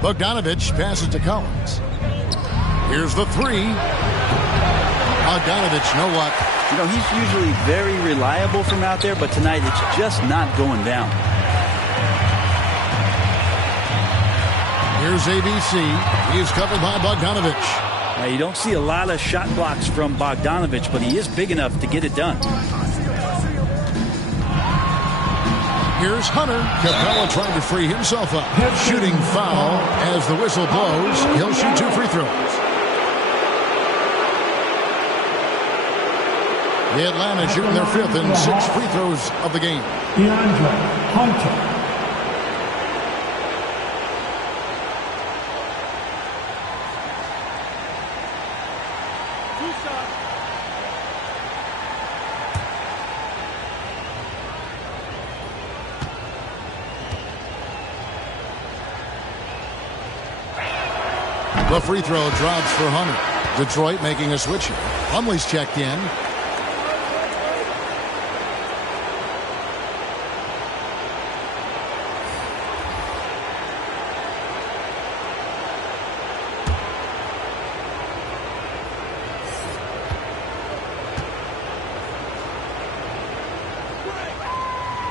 Bogdanovich passes to Collins. Here's the 3. Bogdanovich, no luck. You know, he's usually very reliable from out there, but tonight it's just not going down. Here's ABC. He's covered by Bogdanovich. Now, you don't see a lot of shot blocks from Bogdanovich, but he is big enough to get it done. Here's Hunter. Capella trying to free himself up. Shooting foul as the whistle blows. He'll shoot 2 free throws. The Atlanta shooting their 5th and 6th free throws of the game. DeAndre Hunter. The free throw drops for Hunter. Detroit making a switch here. Plumlee's checked in.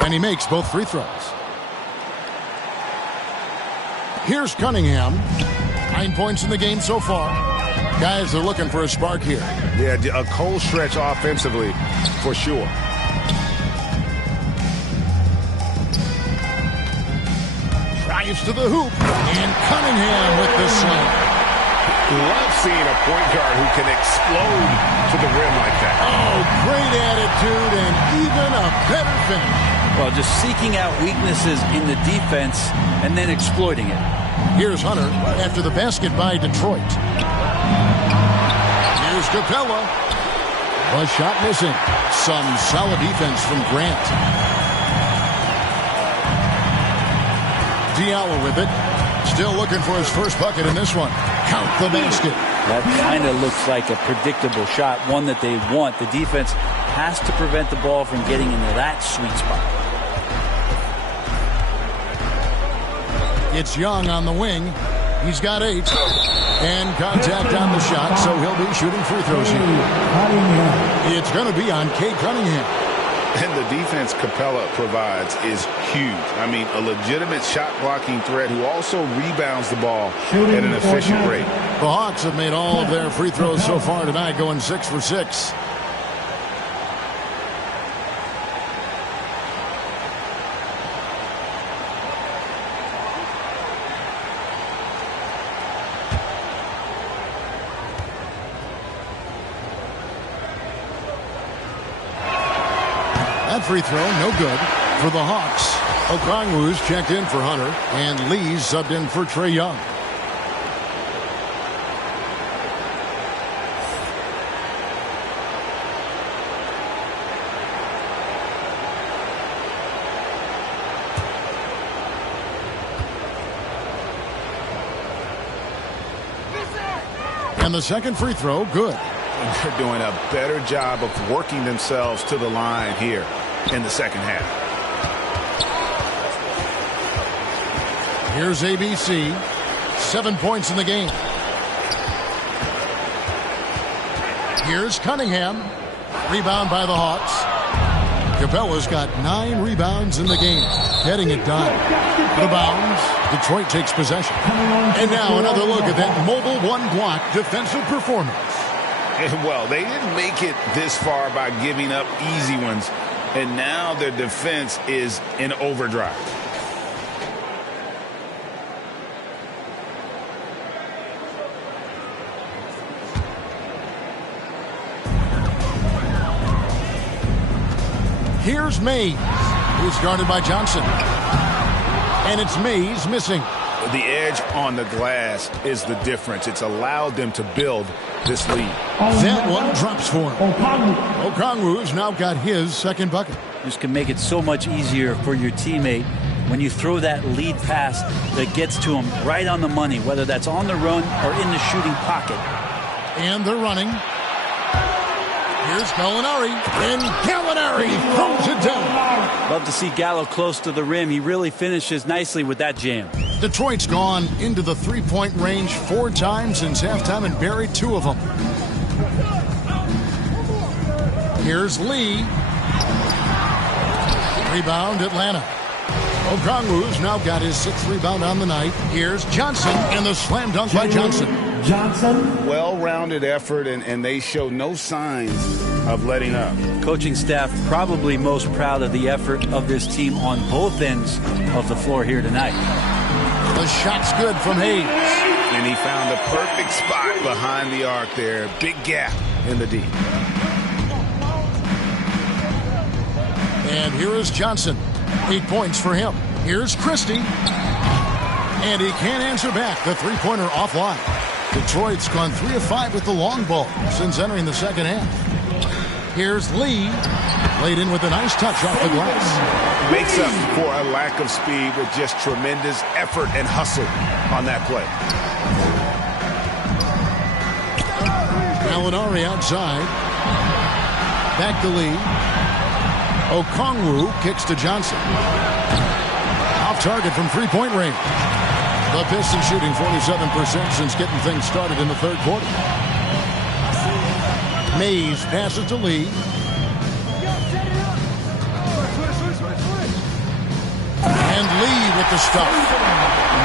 And he makes both free throws. Here's Cunningham. 9 points in the game so far. Guys are looking for a spark here. Yeah, a cold stretch offensively for sure. Drives to the hoop. And Cunningham with the slam. Love seeing a point guard who can explode to the rim like that. Oh, great attitude and even a better finish. Well, just seeking out weaknesses in the defense and then exploiting it. Here's Hunter after the basket by Detroit. Here's Capella. A shot missing. Some solid defense from Grant. Diallo with it. Still looking for his first bucket in this one. Count the basket. That kind of looks like a predictable shot, one that they want. The defense has to prevent the ball from getting into that sweet spot. It's Young on the wing. He's got 8. And contact on the shot, so he'll be shooting free throws here. It's going to be on Cade Cunningham. And the defense Capella provides is huge. I mean, a legitimate shot-blocking threat who also rebounds the ball at an efficient rate. The Hawks have made all of their free throws so far tonight, going 6 for 6. That free throw, no good for the Hawks. Okongwu's checked in for Hunter, and Lee's subbed in for Trae Young. And the second free throw, good. And they're doing a better job of working themselves to the line here in the second half. Here's ABC. 7 points in the game. Here's Cunningham. Rebound by the Hawks. Capella's got 9 rebounds in the game. Getting it done. The bounds. Detroit takes possession. And now another look at that mobile one-block defensive performance. Well, they didn't make it this far by giving up easy ones. And now their defense is in overdrive. Here's Mays, who's guarded by Johnson. And it's Mays missing. The edge on the glass is the difference. It's allowed them to build this lead. That one drops for him. Okongwu's now got his second bucket. This can make it so much easier for your teammate when you throw that lead pass that gets to him right on the money, whether that's on the run or in the shooting pocket. And they're running. Here's Gallinari, and Gallinari throws it down. Love to see Gallo close to the rim. He really finishes nicely with that jam. Detroit's gone into the three-point range 4 times since halftime and buried 2 of them. Here's Lee. Rebound, Atlanta. Okongwu's now got his 6th rebound on the night. Here's Johnson, and the slam dunk by Johnson. Well-rounded effort, and they show no signs of letting up. Coaching staff probably most proud of the effort of this team on both ends of the floor here tonight. The shot's good from Hayes. And he found the perfect spot behind the arc there. Big gap in the D. And here is Johnson. 8 points for him. Here's Christie. And he can't answer back. The three-pointer offline. Detroit's gone 3 of 5 with the long ball since entering the second half. Here's Lee. Laid in with a nice touch off the glass. Makes up for a lack of speed with just tremendous effort and hustle on that play. Gallinari outside. Back to Lee. Okongwu kicks to Johnson. Off target from three-point range. The Pistons shooting 47% since getting things started in the third quarter. Mays passes to Lee. And Lee with the stuff.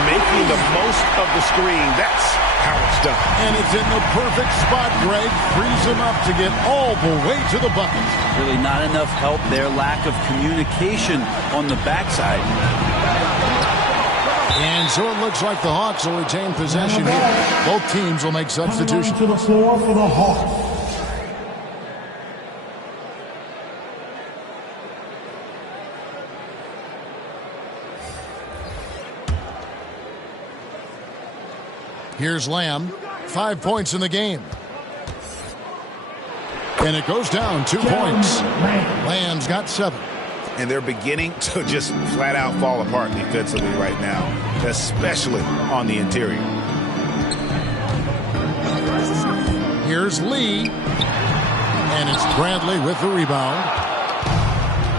Making the most of the screen. That's how it's done. And it's in the perfect spot, Greg. Frees him up to get all the way to the bucket. Really not enough help there. Lack of communication on the backside. And so it looks like the Hawks will retain possession here. Both teams will make substitutions. To the floor for the Hawks. Here's Lamb. 5 points in the game. And it goes down 2 points. Lamb's got 7. And they're beginning to just flat out fall apart defensively right now, especially on the interior. Here's Lee. And it's Bradley with the rebound.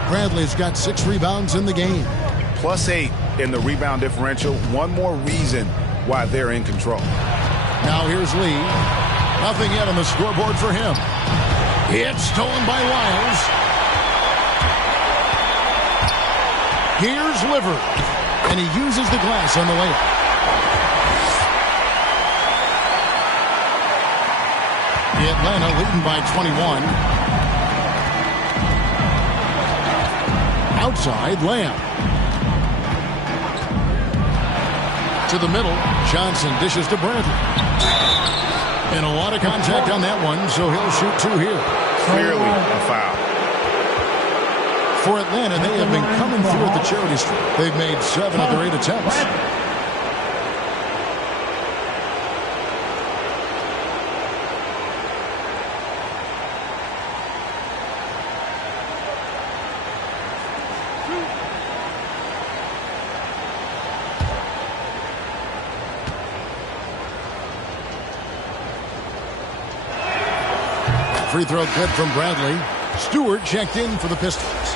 Bradley's got 6 rebounds in the game. +8 in the rebound differential. One more reason why they're in control. Now here's Lee. Nothing yet on the scoreboard for him. It's stolen by Lyles. Here's Liver. And he uses the glass on the layup. Atlanta leading by 21. Outside, Lamb. To the middle, Johnson dishes to Bradley. And a lot of contact on that one, so he'll shoot 2 here. Clearly a foul. For Atlanta, they have been coming through at the charity stripe. They've made 7 of their 8 attempts. free throw good from Bradley. Stewart checked in for the Pistons.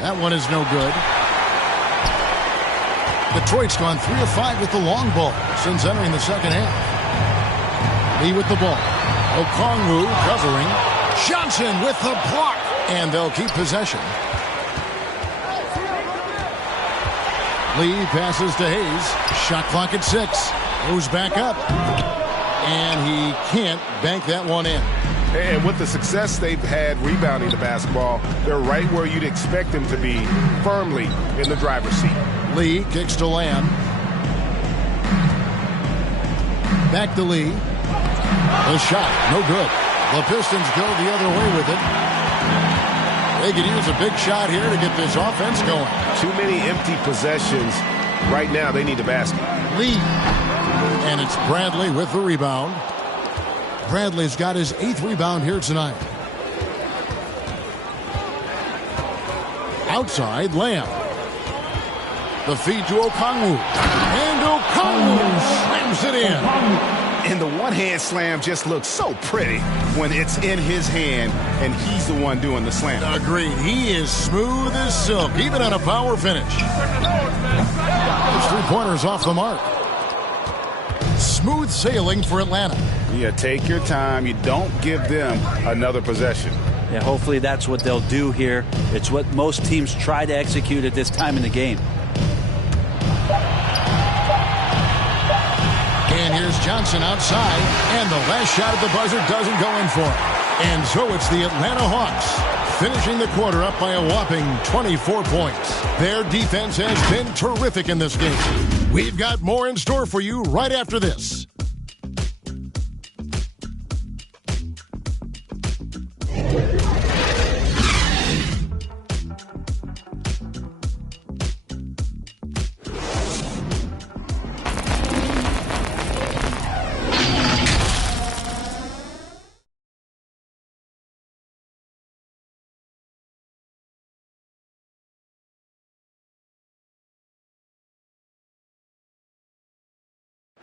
That one is no good. Detroit's gone 3 of 5 with the long ball since entering the second half. Lee with the ball. Okongwu covering. Johnson with the block. And they'll keep possession. Lee passes to Hayes. Shot clock at 6. Goes back up. And he can't bank that one in. And with the success they've had rebounding the basketball, they're right where you'd expect them to be, firmly in the driver's seat. Lee kicks to Lamb. Back to Lee. The shot, no good. The Pistons go the other way with it. They could use a big shot here to get this offense going. Too many empty possessions. Right now, they need the basket. Lee. And it's Bradley with the rebound. Bradley's got his 8th rebound here tonight. Outside, Lamb. The feed to Okongwu. And Okongwu slams it in. And the one-hand slam just looks so pretty when it's in his hand and he's the one doing the slam. Agreed. He is smooth as silk, even on a power finish. His 3-pointers off the mark. Smooth sailing for Atlanta. Yeah, take your time. You don't give them another possession. Yeah, hopefully that's what they'll do here. It's what most teams try to execute at this time in the game. And here's Johnson outside, and the last shot at the buzzer doesn't go in for him. And so it's the Atlanta Hawks finishing the quarter up by a whopping 24 points. Their defense has been terrific in this game. We've got more in store for you right after this.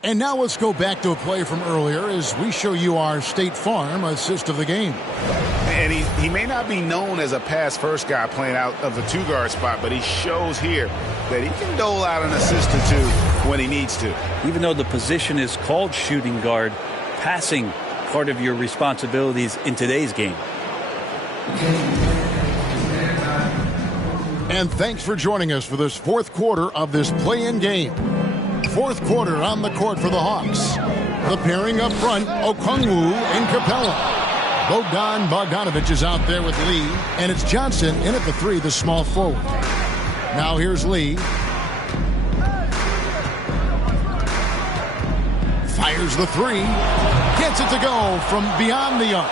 And now let's go back to a play from earlier as we show you our State Farm assist of the game. And he may not be known as a pass-first guy playing out of the 2-guard spot, but he shows here that he can dole out an assist or two when he needs to. Even though the position is called shooting guard, passing part of your responsibilities in today's game. And thanks for joining us for this 4th quarter of this play-in game. 4th quarter on the court for the Hawks. The pairing up front, Okongwu and Capella. Bogdan Bogdanovic is out there with Lee, and it's Johnson in at the 3, the small forward. Now here's Lee. Fires the 3. Gets it to go from beyond the arc.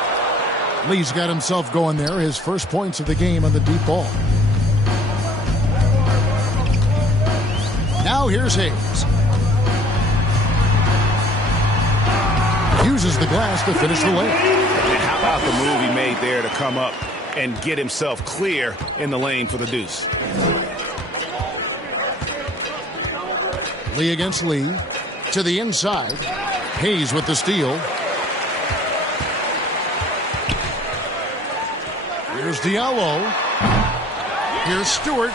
Lee's got himself going there, his first points of the game on the deep ball. Now here's Hayes. Uses the glass to finish the layup. And how about the move he made there to come up and get himself clear in the lane for the deuce? Lee against Lee. To the inside. Hayes with the steal. Here's Diallo. Here's Stewart.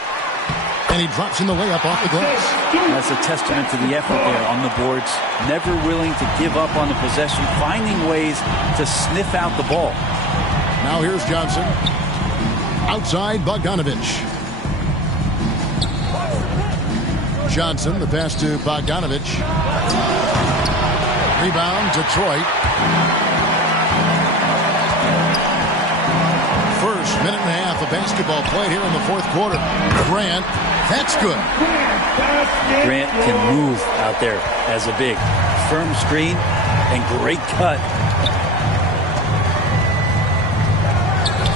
And he drops in the layup off the glass. That's a testament to the effort there on the boards. Never willing to give up on the possession, finding ways to sniff out the ball. Now here's Johnson. Outside Bogdanovic. Johnson, the pass to Bogdanovic. Rebound, Detroit. First minute and a half of basketball played here in the 4th quarter. Grant, that's good. Grant can move out there as a big. Firm screen and great cut.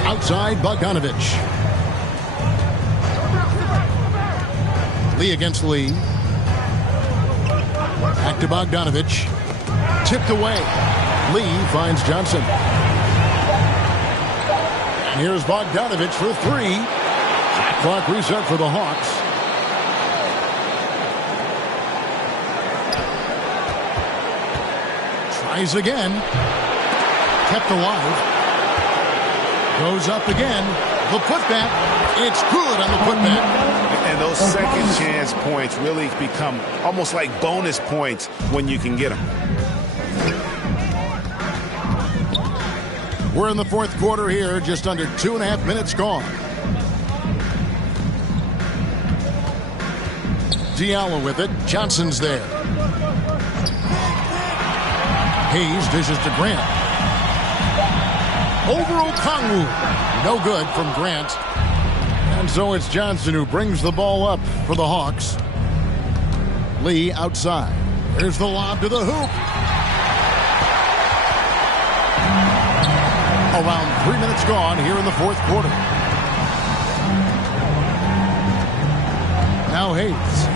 Outside Bogdanovic. Lee against Lee. to Bogdanovich. Tipped away. Lee finds Johnson. And here's Bogdanovich for three. Clock reset for the Hawks. Tries again. Kept alive. Goes up again. The putback. It's good on the putback. And those second chance points really become almost like bonus points when you can get them. We're in the fourth quarter here. Just under 2.5 minutes gone. Diallo with it. Johnson's there. Hayes dishes to Grant. Over Okongwu. No good from Grant. And so it's Johnson who brings the ball up for the Hawks. Lee outside. There's the lob to the hoop. Around 3 minutes gone here in the fourth quarter. Now Hayes.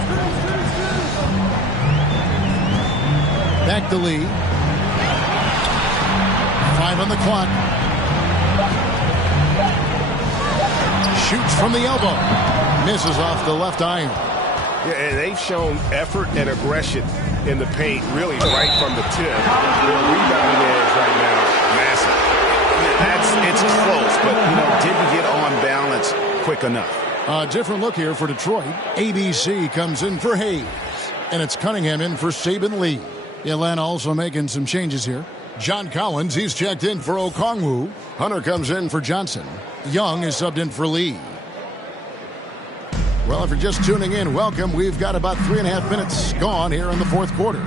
Back to Lee. 5 on the clock. Shoots from the elbow. Misses off the left iron. Yeah, and they've shown effort and aggression in the paint, really right from the tip. Their rebounding edge right now, massive. It's close, but, didn't get on balance quick enough. A different look here for Detroit. ABC comes in for Hayes. And it's Cunningham in for Saban Lee. Atlanta also making some changes here. John Collins, he's checked in for Okongwu. Hunter comes in for Johnson. Young is subbed in for Lee. Well, if you're just tuning in, welcome. We've got about 3.5 minutes gone here in the fourth quarter.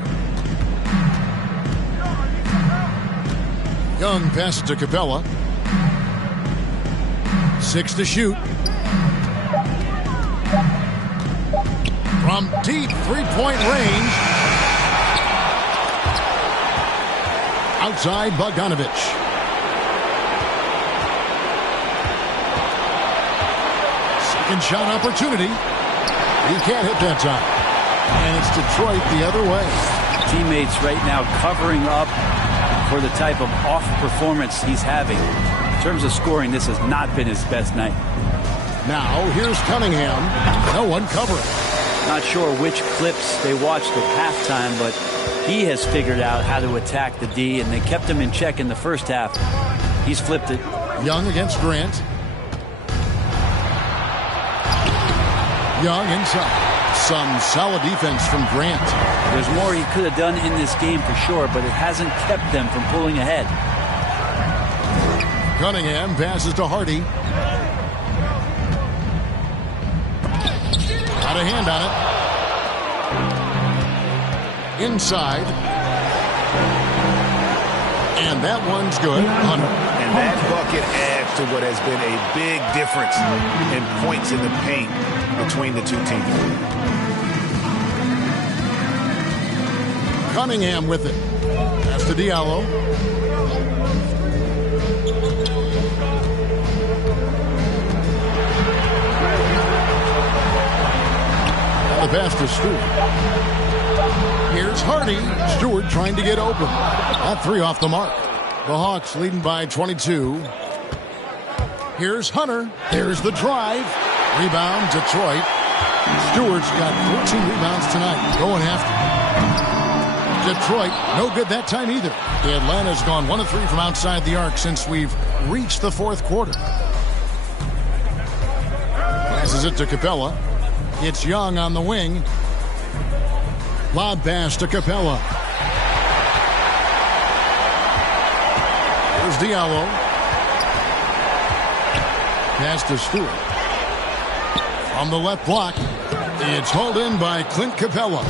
Young passes to Capella. 6 to shoot. From deep three-point range. Outside Bogdanovich. Second shot opportunity. He can't hit that time. And it's Detroit the other way. Teammates right now covering up for the type of off performance he's having. In terms of scoring, this has not been his best night. Now here's Cunningham. No one covering. Not sure which clips they watched at halftime, but he has figured out how to attack the D, and they kept him in check in the first half. He's flipped it. Young against Grant. Young inside. Some solid defense from Grant. There's more he could have done in this game for sure, but it hasn't kept them from pulling ahead. Cunningham passes to Hardy. Got a hand on it. Inside. And that one's good. Hunter. And that bucket adds to what has been a big difference in points in the paint between the two teams. Cunningham with it. Pass to Diallo. The pass to Stewart. Here's Hardy. Stewart trying to get open. That three off the mark. The Hawks leading by 22. Here's Hunter. There's the drive. Rebound, Detroit. Stewart's got 14 rebounds tonight. Going after. Detroit, no good that time either. Atlanta's gone 1 of 3 from outside the arc since we've reached the fourth quarter. Passes it to Capella. It's Young on the wing. Lob pass to Capella. Here's Diallo. Pass to Stewart. On the left block, it's hauled in by Clint Capella.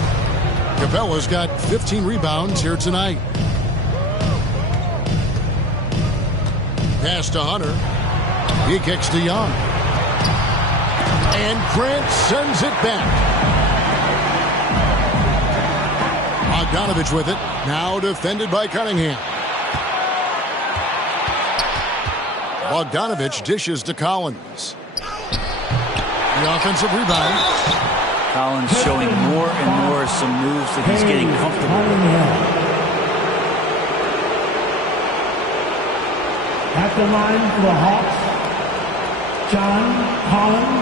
Capella's got 15 rebounds here tonight. Pass to Hunter. He kicks to Young. And Grant sends it back. Bogdanovich with it. Now defended by Cunningham. Bogdanovich dishes to Collins. The offensive rebound. Collins showing more and more some moves that he's getting comfortable with. At the line for the Hawks, John Collins.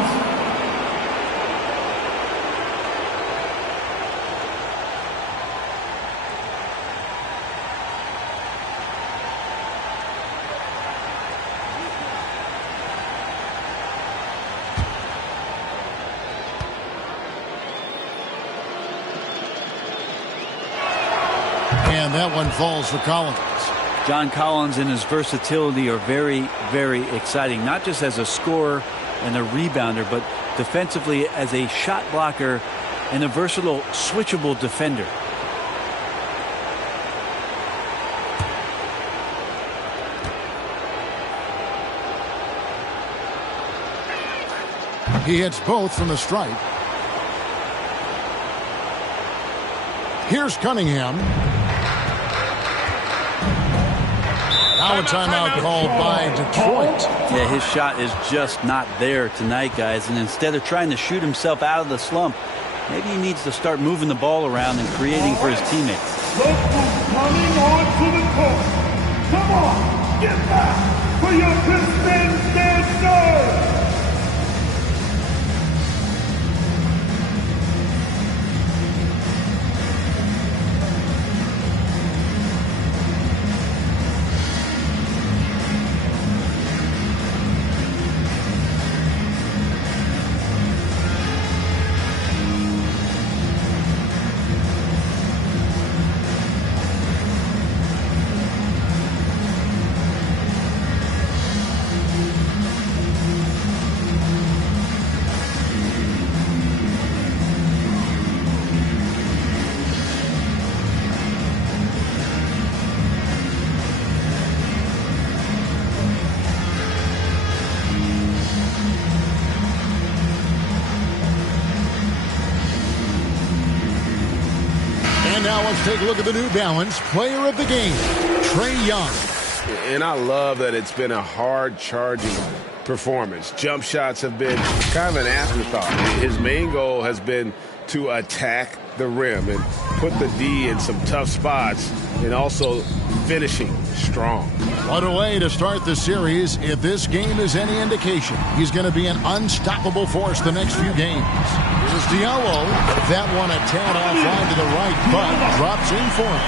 And that one falls for Collins. John Collins and his versatility are very, very exciting, not just as a scorer and a rebounder, but defensively as a shot blocker and a versatile, switchable defender. He hits both from the stripe. Here's Cunningham. Now a timeout called by Detroit. Yeah, his shot is just not there tonight, guys. And instead of trying to shoot himself out of the slump, maybe he needs to start moving the ball around and creating for his teammates. Look who's coming onto the court. Come on, get back for your Pistons dancers. Now let's take a look at the New Balance Player of the Game, Trae Young. And I love that it's been a hard-charging performance. Jump shots have been kind of an afterthought. His main goal has been to attack the rim and put the D in some tough spots and also finishing strong. What a way to start the series. If this game is any indication, he's going to be an unstoppable force the next few games. Here's Diallo. That one a tad offline to the right, but drops in for him.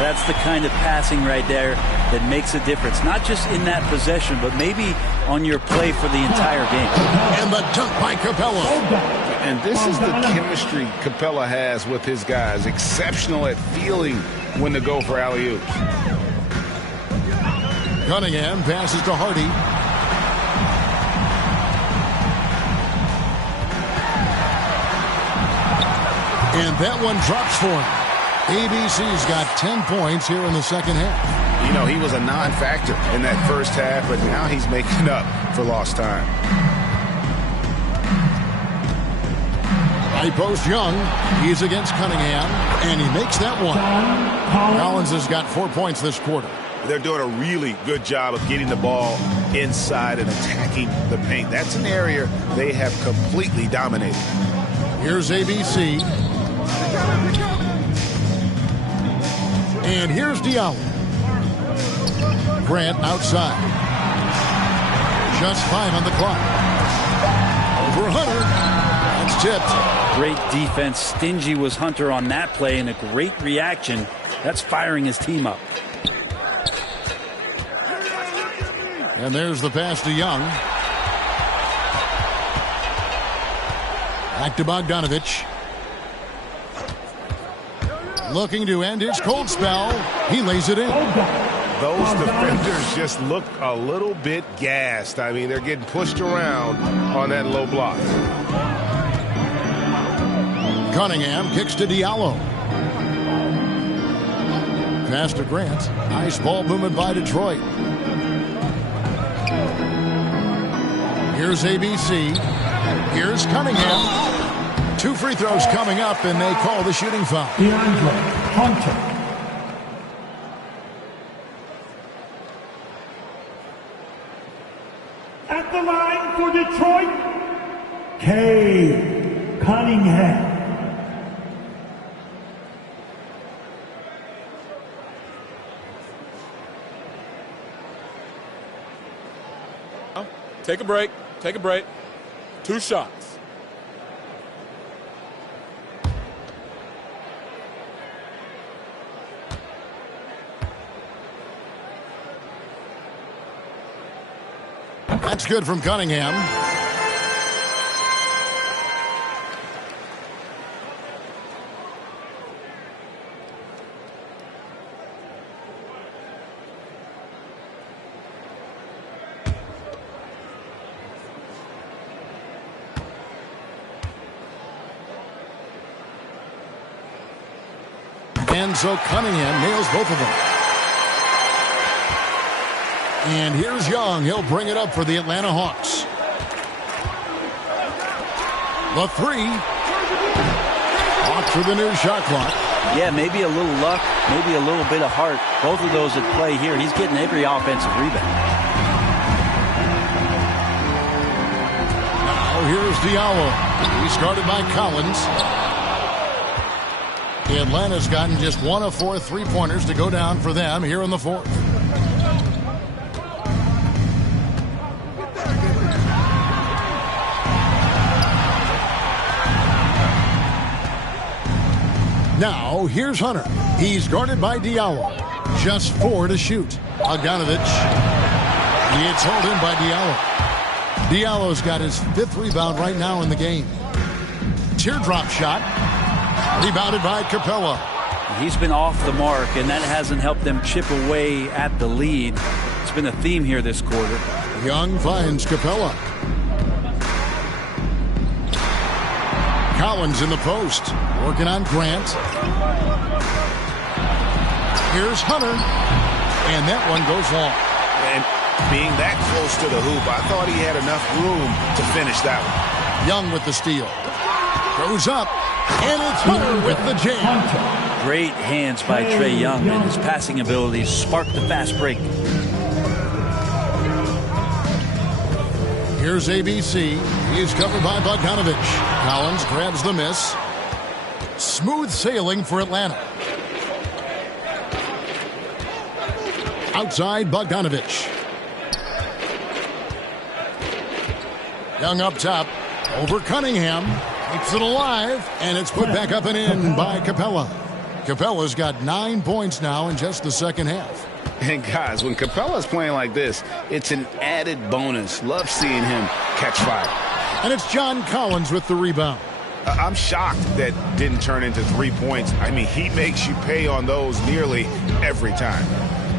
That's the kind of passing right there that makes a difference, not just in that possession, but maybe on your play for the entire game. And the dunk by Capella. And this is the chemistry Capella has with his guys. Exceptional at feeling when to go for alley-oops. Cunningham passes to Hardy. And that one drops for him. ABC's got 10 points here in the second half. You know, he was a non-factor in that first half, but now he's making up for lost time. High post Young. He's against Cunningham, and he makes that one. Collins has got 4 points this quarter. They're doing a really good job of getting the ball inside and attacking the paint. That's an area they have completely dominated. Here's ABC. And here's Diallo. Grant outside. Just 5 on the clock. Over Hunter. That's tipped. Great defense. Stingy was Hunter on that play, and a great reaction. That's firing his team up. And there's the pass to Young. Back to Bogdanovich. Looking to end his cold spell. He lays it in. Those defenders just look a little bit gassed. I mean, they're getting pushed around on that low block. Cunningham kicks to Diallo. Pass to Grant. Nice ball movement by Detroit. Here's ABC. Here's Cunningham. 2 free throws coming up, and they call the shooting foul. DeAndre Hunter. At the line for Detroit, K. Cunningham. Take a break. Take a break. 2 shots. That's good from Cunningham. And so Cunningham nails both of them. And here's Young. He'll bring it up for the Atlanta Hawks. The 3. Off for the new shot clock. Yeah, maybe a little luck, maybe a little bit of heart. Both of those at play here. He's getting every offensive rebound. Now here's Diallo. He's guarded by Collins. Atlanta's gotten just 1 of 4 3-pointers to go down for them here in the 4th. Now, here's Hunter. He's guarded by Diallo. Just 4 to shoot. Bogdanovic. It's held in by Diallo. Diallo's got his 5th rebound right now in the game. Teardrop shot. Rebounded by Capella. He's been off the mark, and that hasn't helped them chip away at the lead. It's been a theme here this quarter. Young finds Capella. Collins in the post, working on Grant. Here's Hunter, and that one goes long. And being that close to the hoop, I thought he had enough room to finish that one. Young with the steal. Goes up, and it's Hunter with the jam. Great hands by Trae Young, and his passing abilities sparked the fast break. Here's ABC. He's covered by Bogdanovic. Collins grabs the miss. Smooth sailing for Atlanta. Outside, Bogdanovic. Young up top. Over Cunningham. Keeps it alive. And it's put back up and in by Capella. Capella's got 9 points now in just the second half. And guys, when Capella's playing like this, it's an added bonus. Love seeing him catch fire. And it's John Collins with the rebound. I'm shocked that didn't turn into 3 points. I mean, he makes you pay on those nearly every time.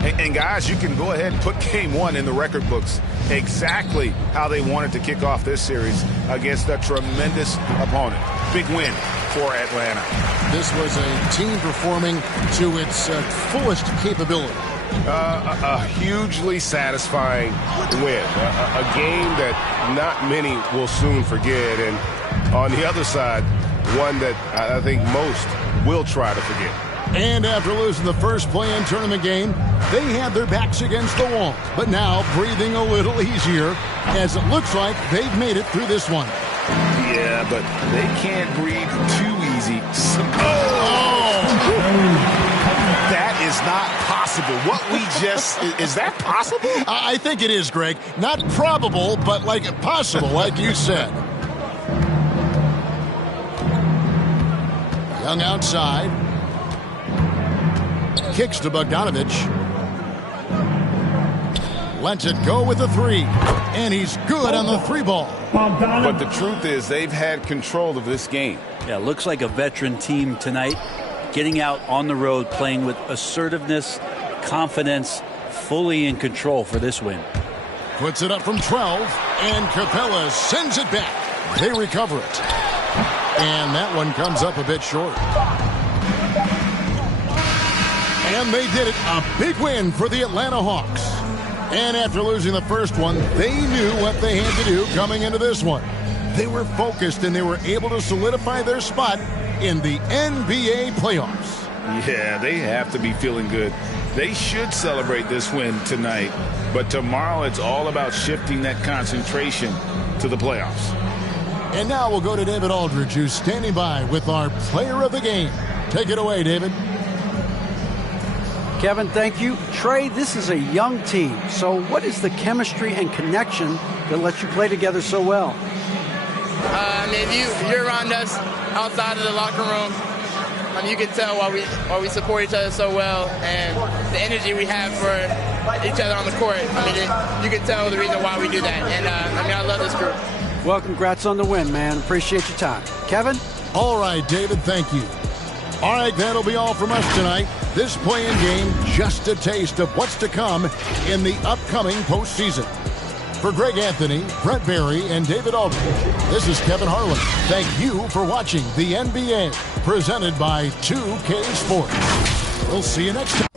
And guys, you can go ahead and put game 1 in the record books. Exactly how they wanted to kick off this series against a tremendous opponent. Big win for Atlanta. This was a team performing to its fullest capability. A hugely satisfying win. A game that not many will soon forget. And on the other side, one that I think most will try to forget. And after losing the first play-in tournament game, they had their backs against the wall. But now breathing a little easier as it looks like they've made it through this one. Yeah, but they can't breathe too easy. That is not possible. What we just... Is that possible? I think it is, Greg. Not probable, but like possible, like you said. Young outside. Kicks to Bogdanovic. Lets it go with the 3. And he's good on the 3 ball. But the truth is they've had control of this game. Yeah, looks like a veteran team tonight. Getting out on the road, playing with assertiveness, confidence, fully in control for this win. Puts it up from 12, and Capella sends it back. They recover it. And that one comes up a bit short. And they did it. A big win for the Atlanta Hawks. And after losing the first one, they knew what they had to do coming into this one. They were focused, and they were able to solidify their spot in the NBA playoffs. Yeah, they have to be feeling good. They should celebrate this win tonight. But tomorrow it's all about shifting that concentration to the playoffs. And now we'll go to David Aldridge, who's standing by with our player of the game. Take it away, David. Kevin, thank you. Trey, this is a young team. So what is the chemistry and connection that lets you play together so well? If you're around us outside of the locker room, you can tell why we support each other so well, and the energy we have for each other on the court. You can tell the reason why we do that. And I love this group. Well, congrats on the win, man. Appreciate your time. Kevin? All right, David, thank you. All right, that'll be all from us tonight. This play-in game, just a taste of what's to come in the upcoming postseason. For Greg Anthony, Brett Barry, and David Aldridge, this is Kevin Harlan. Thank you for watching the NBA, presented by 2K Sports. We'll see you next time.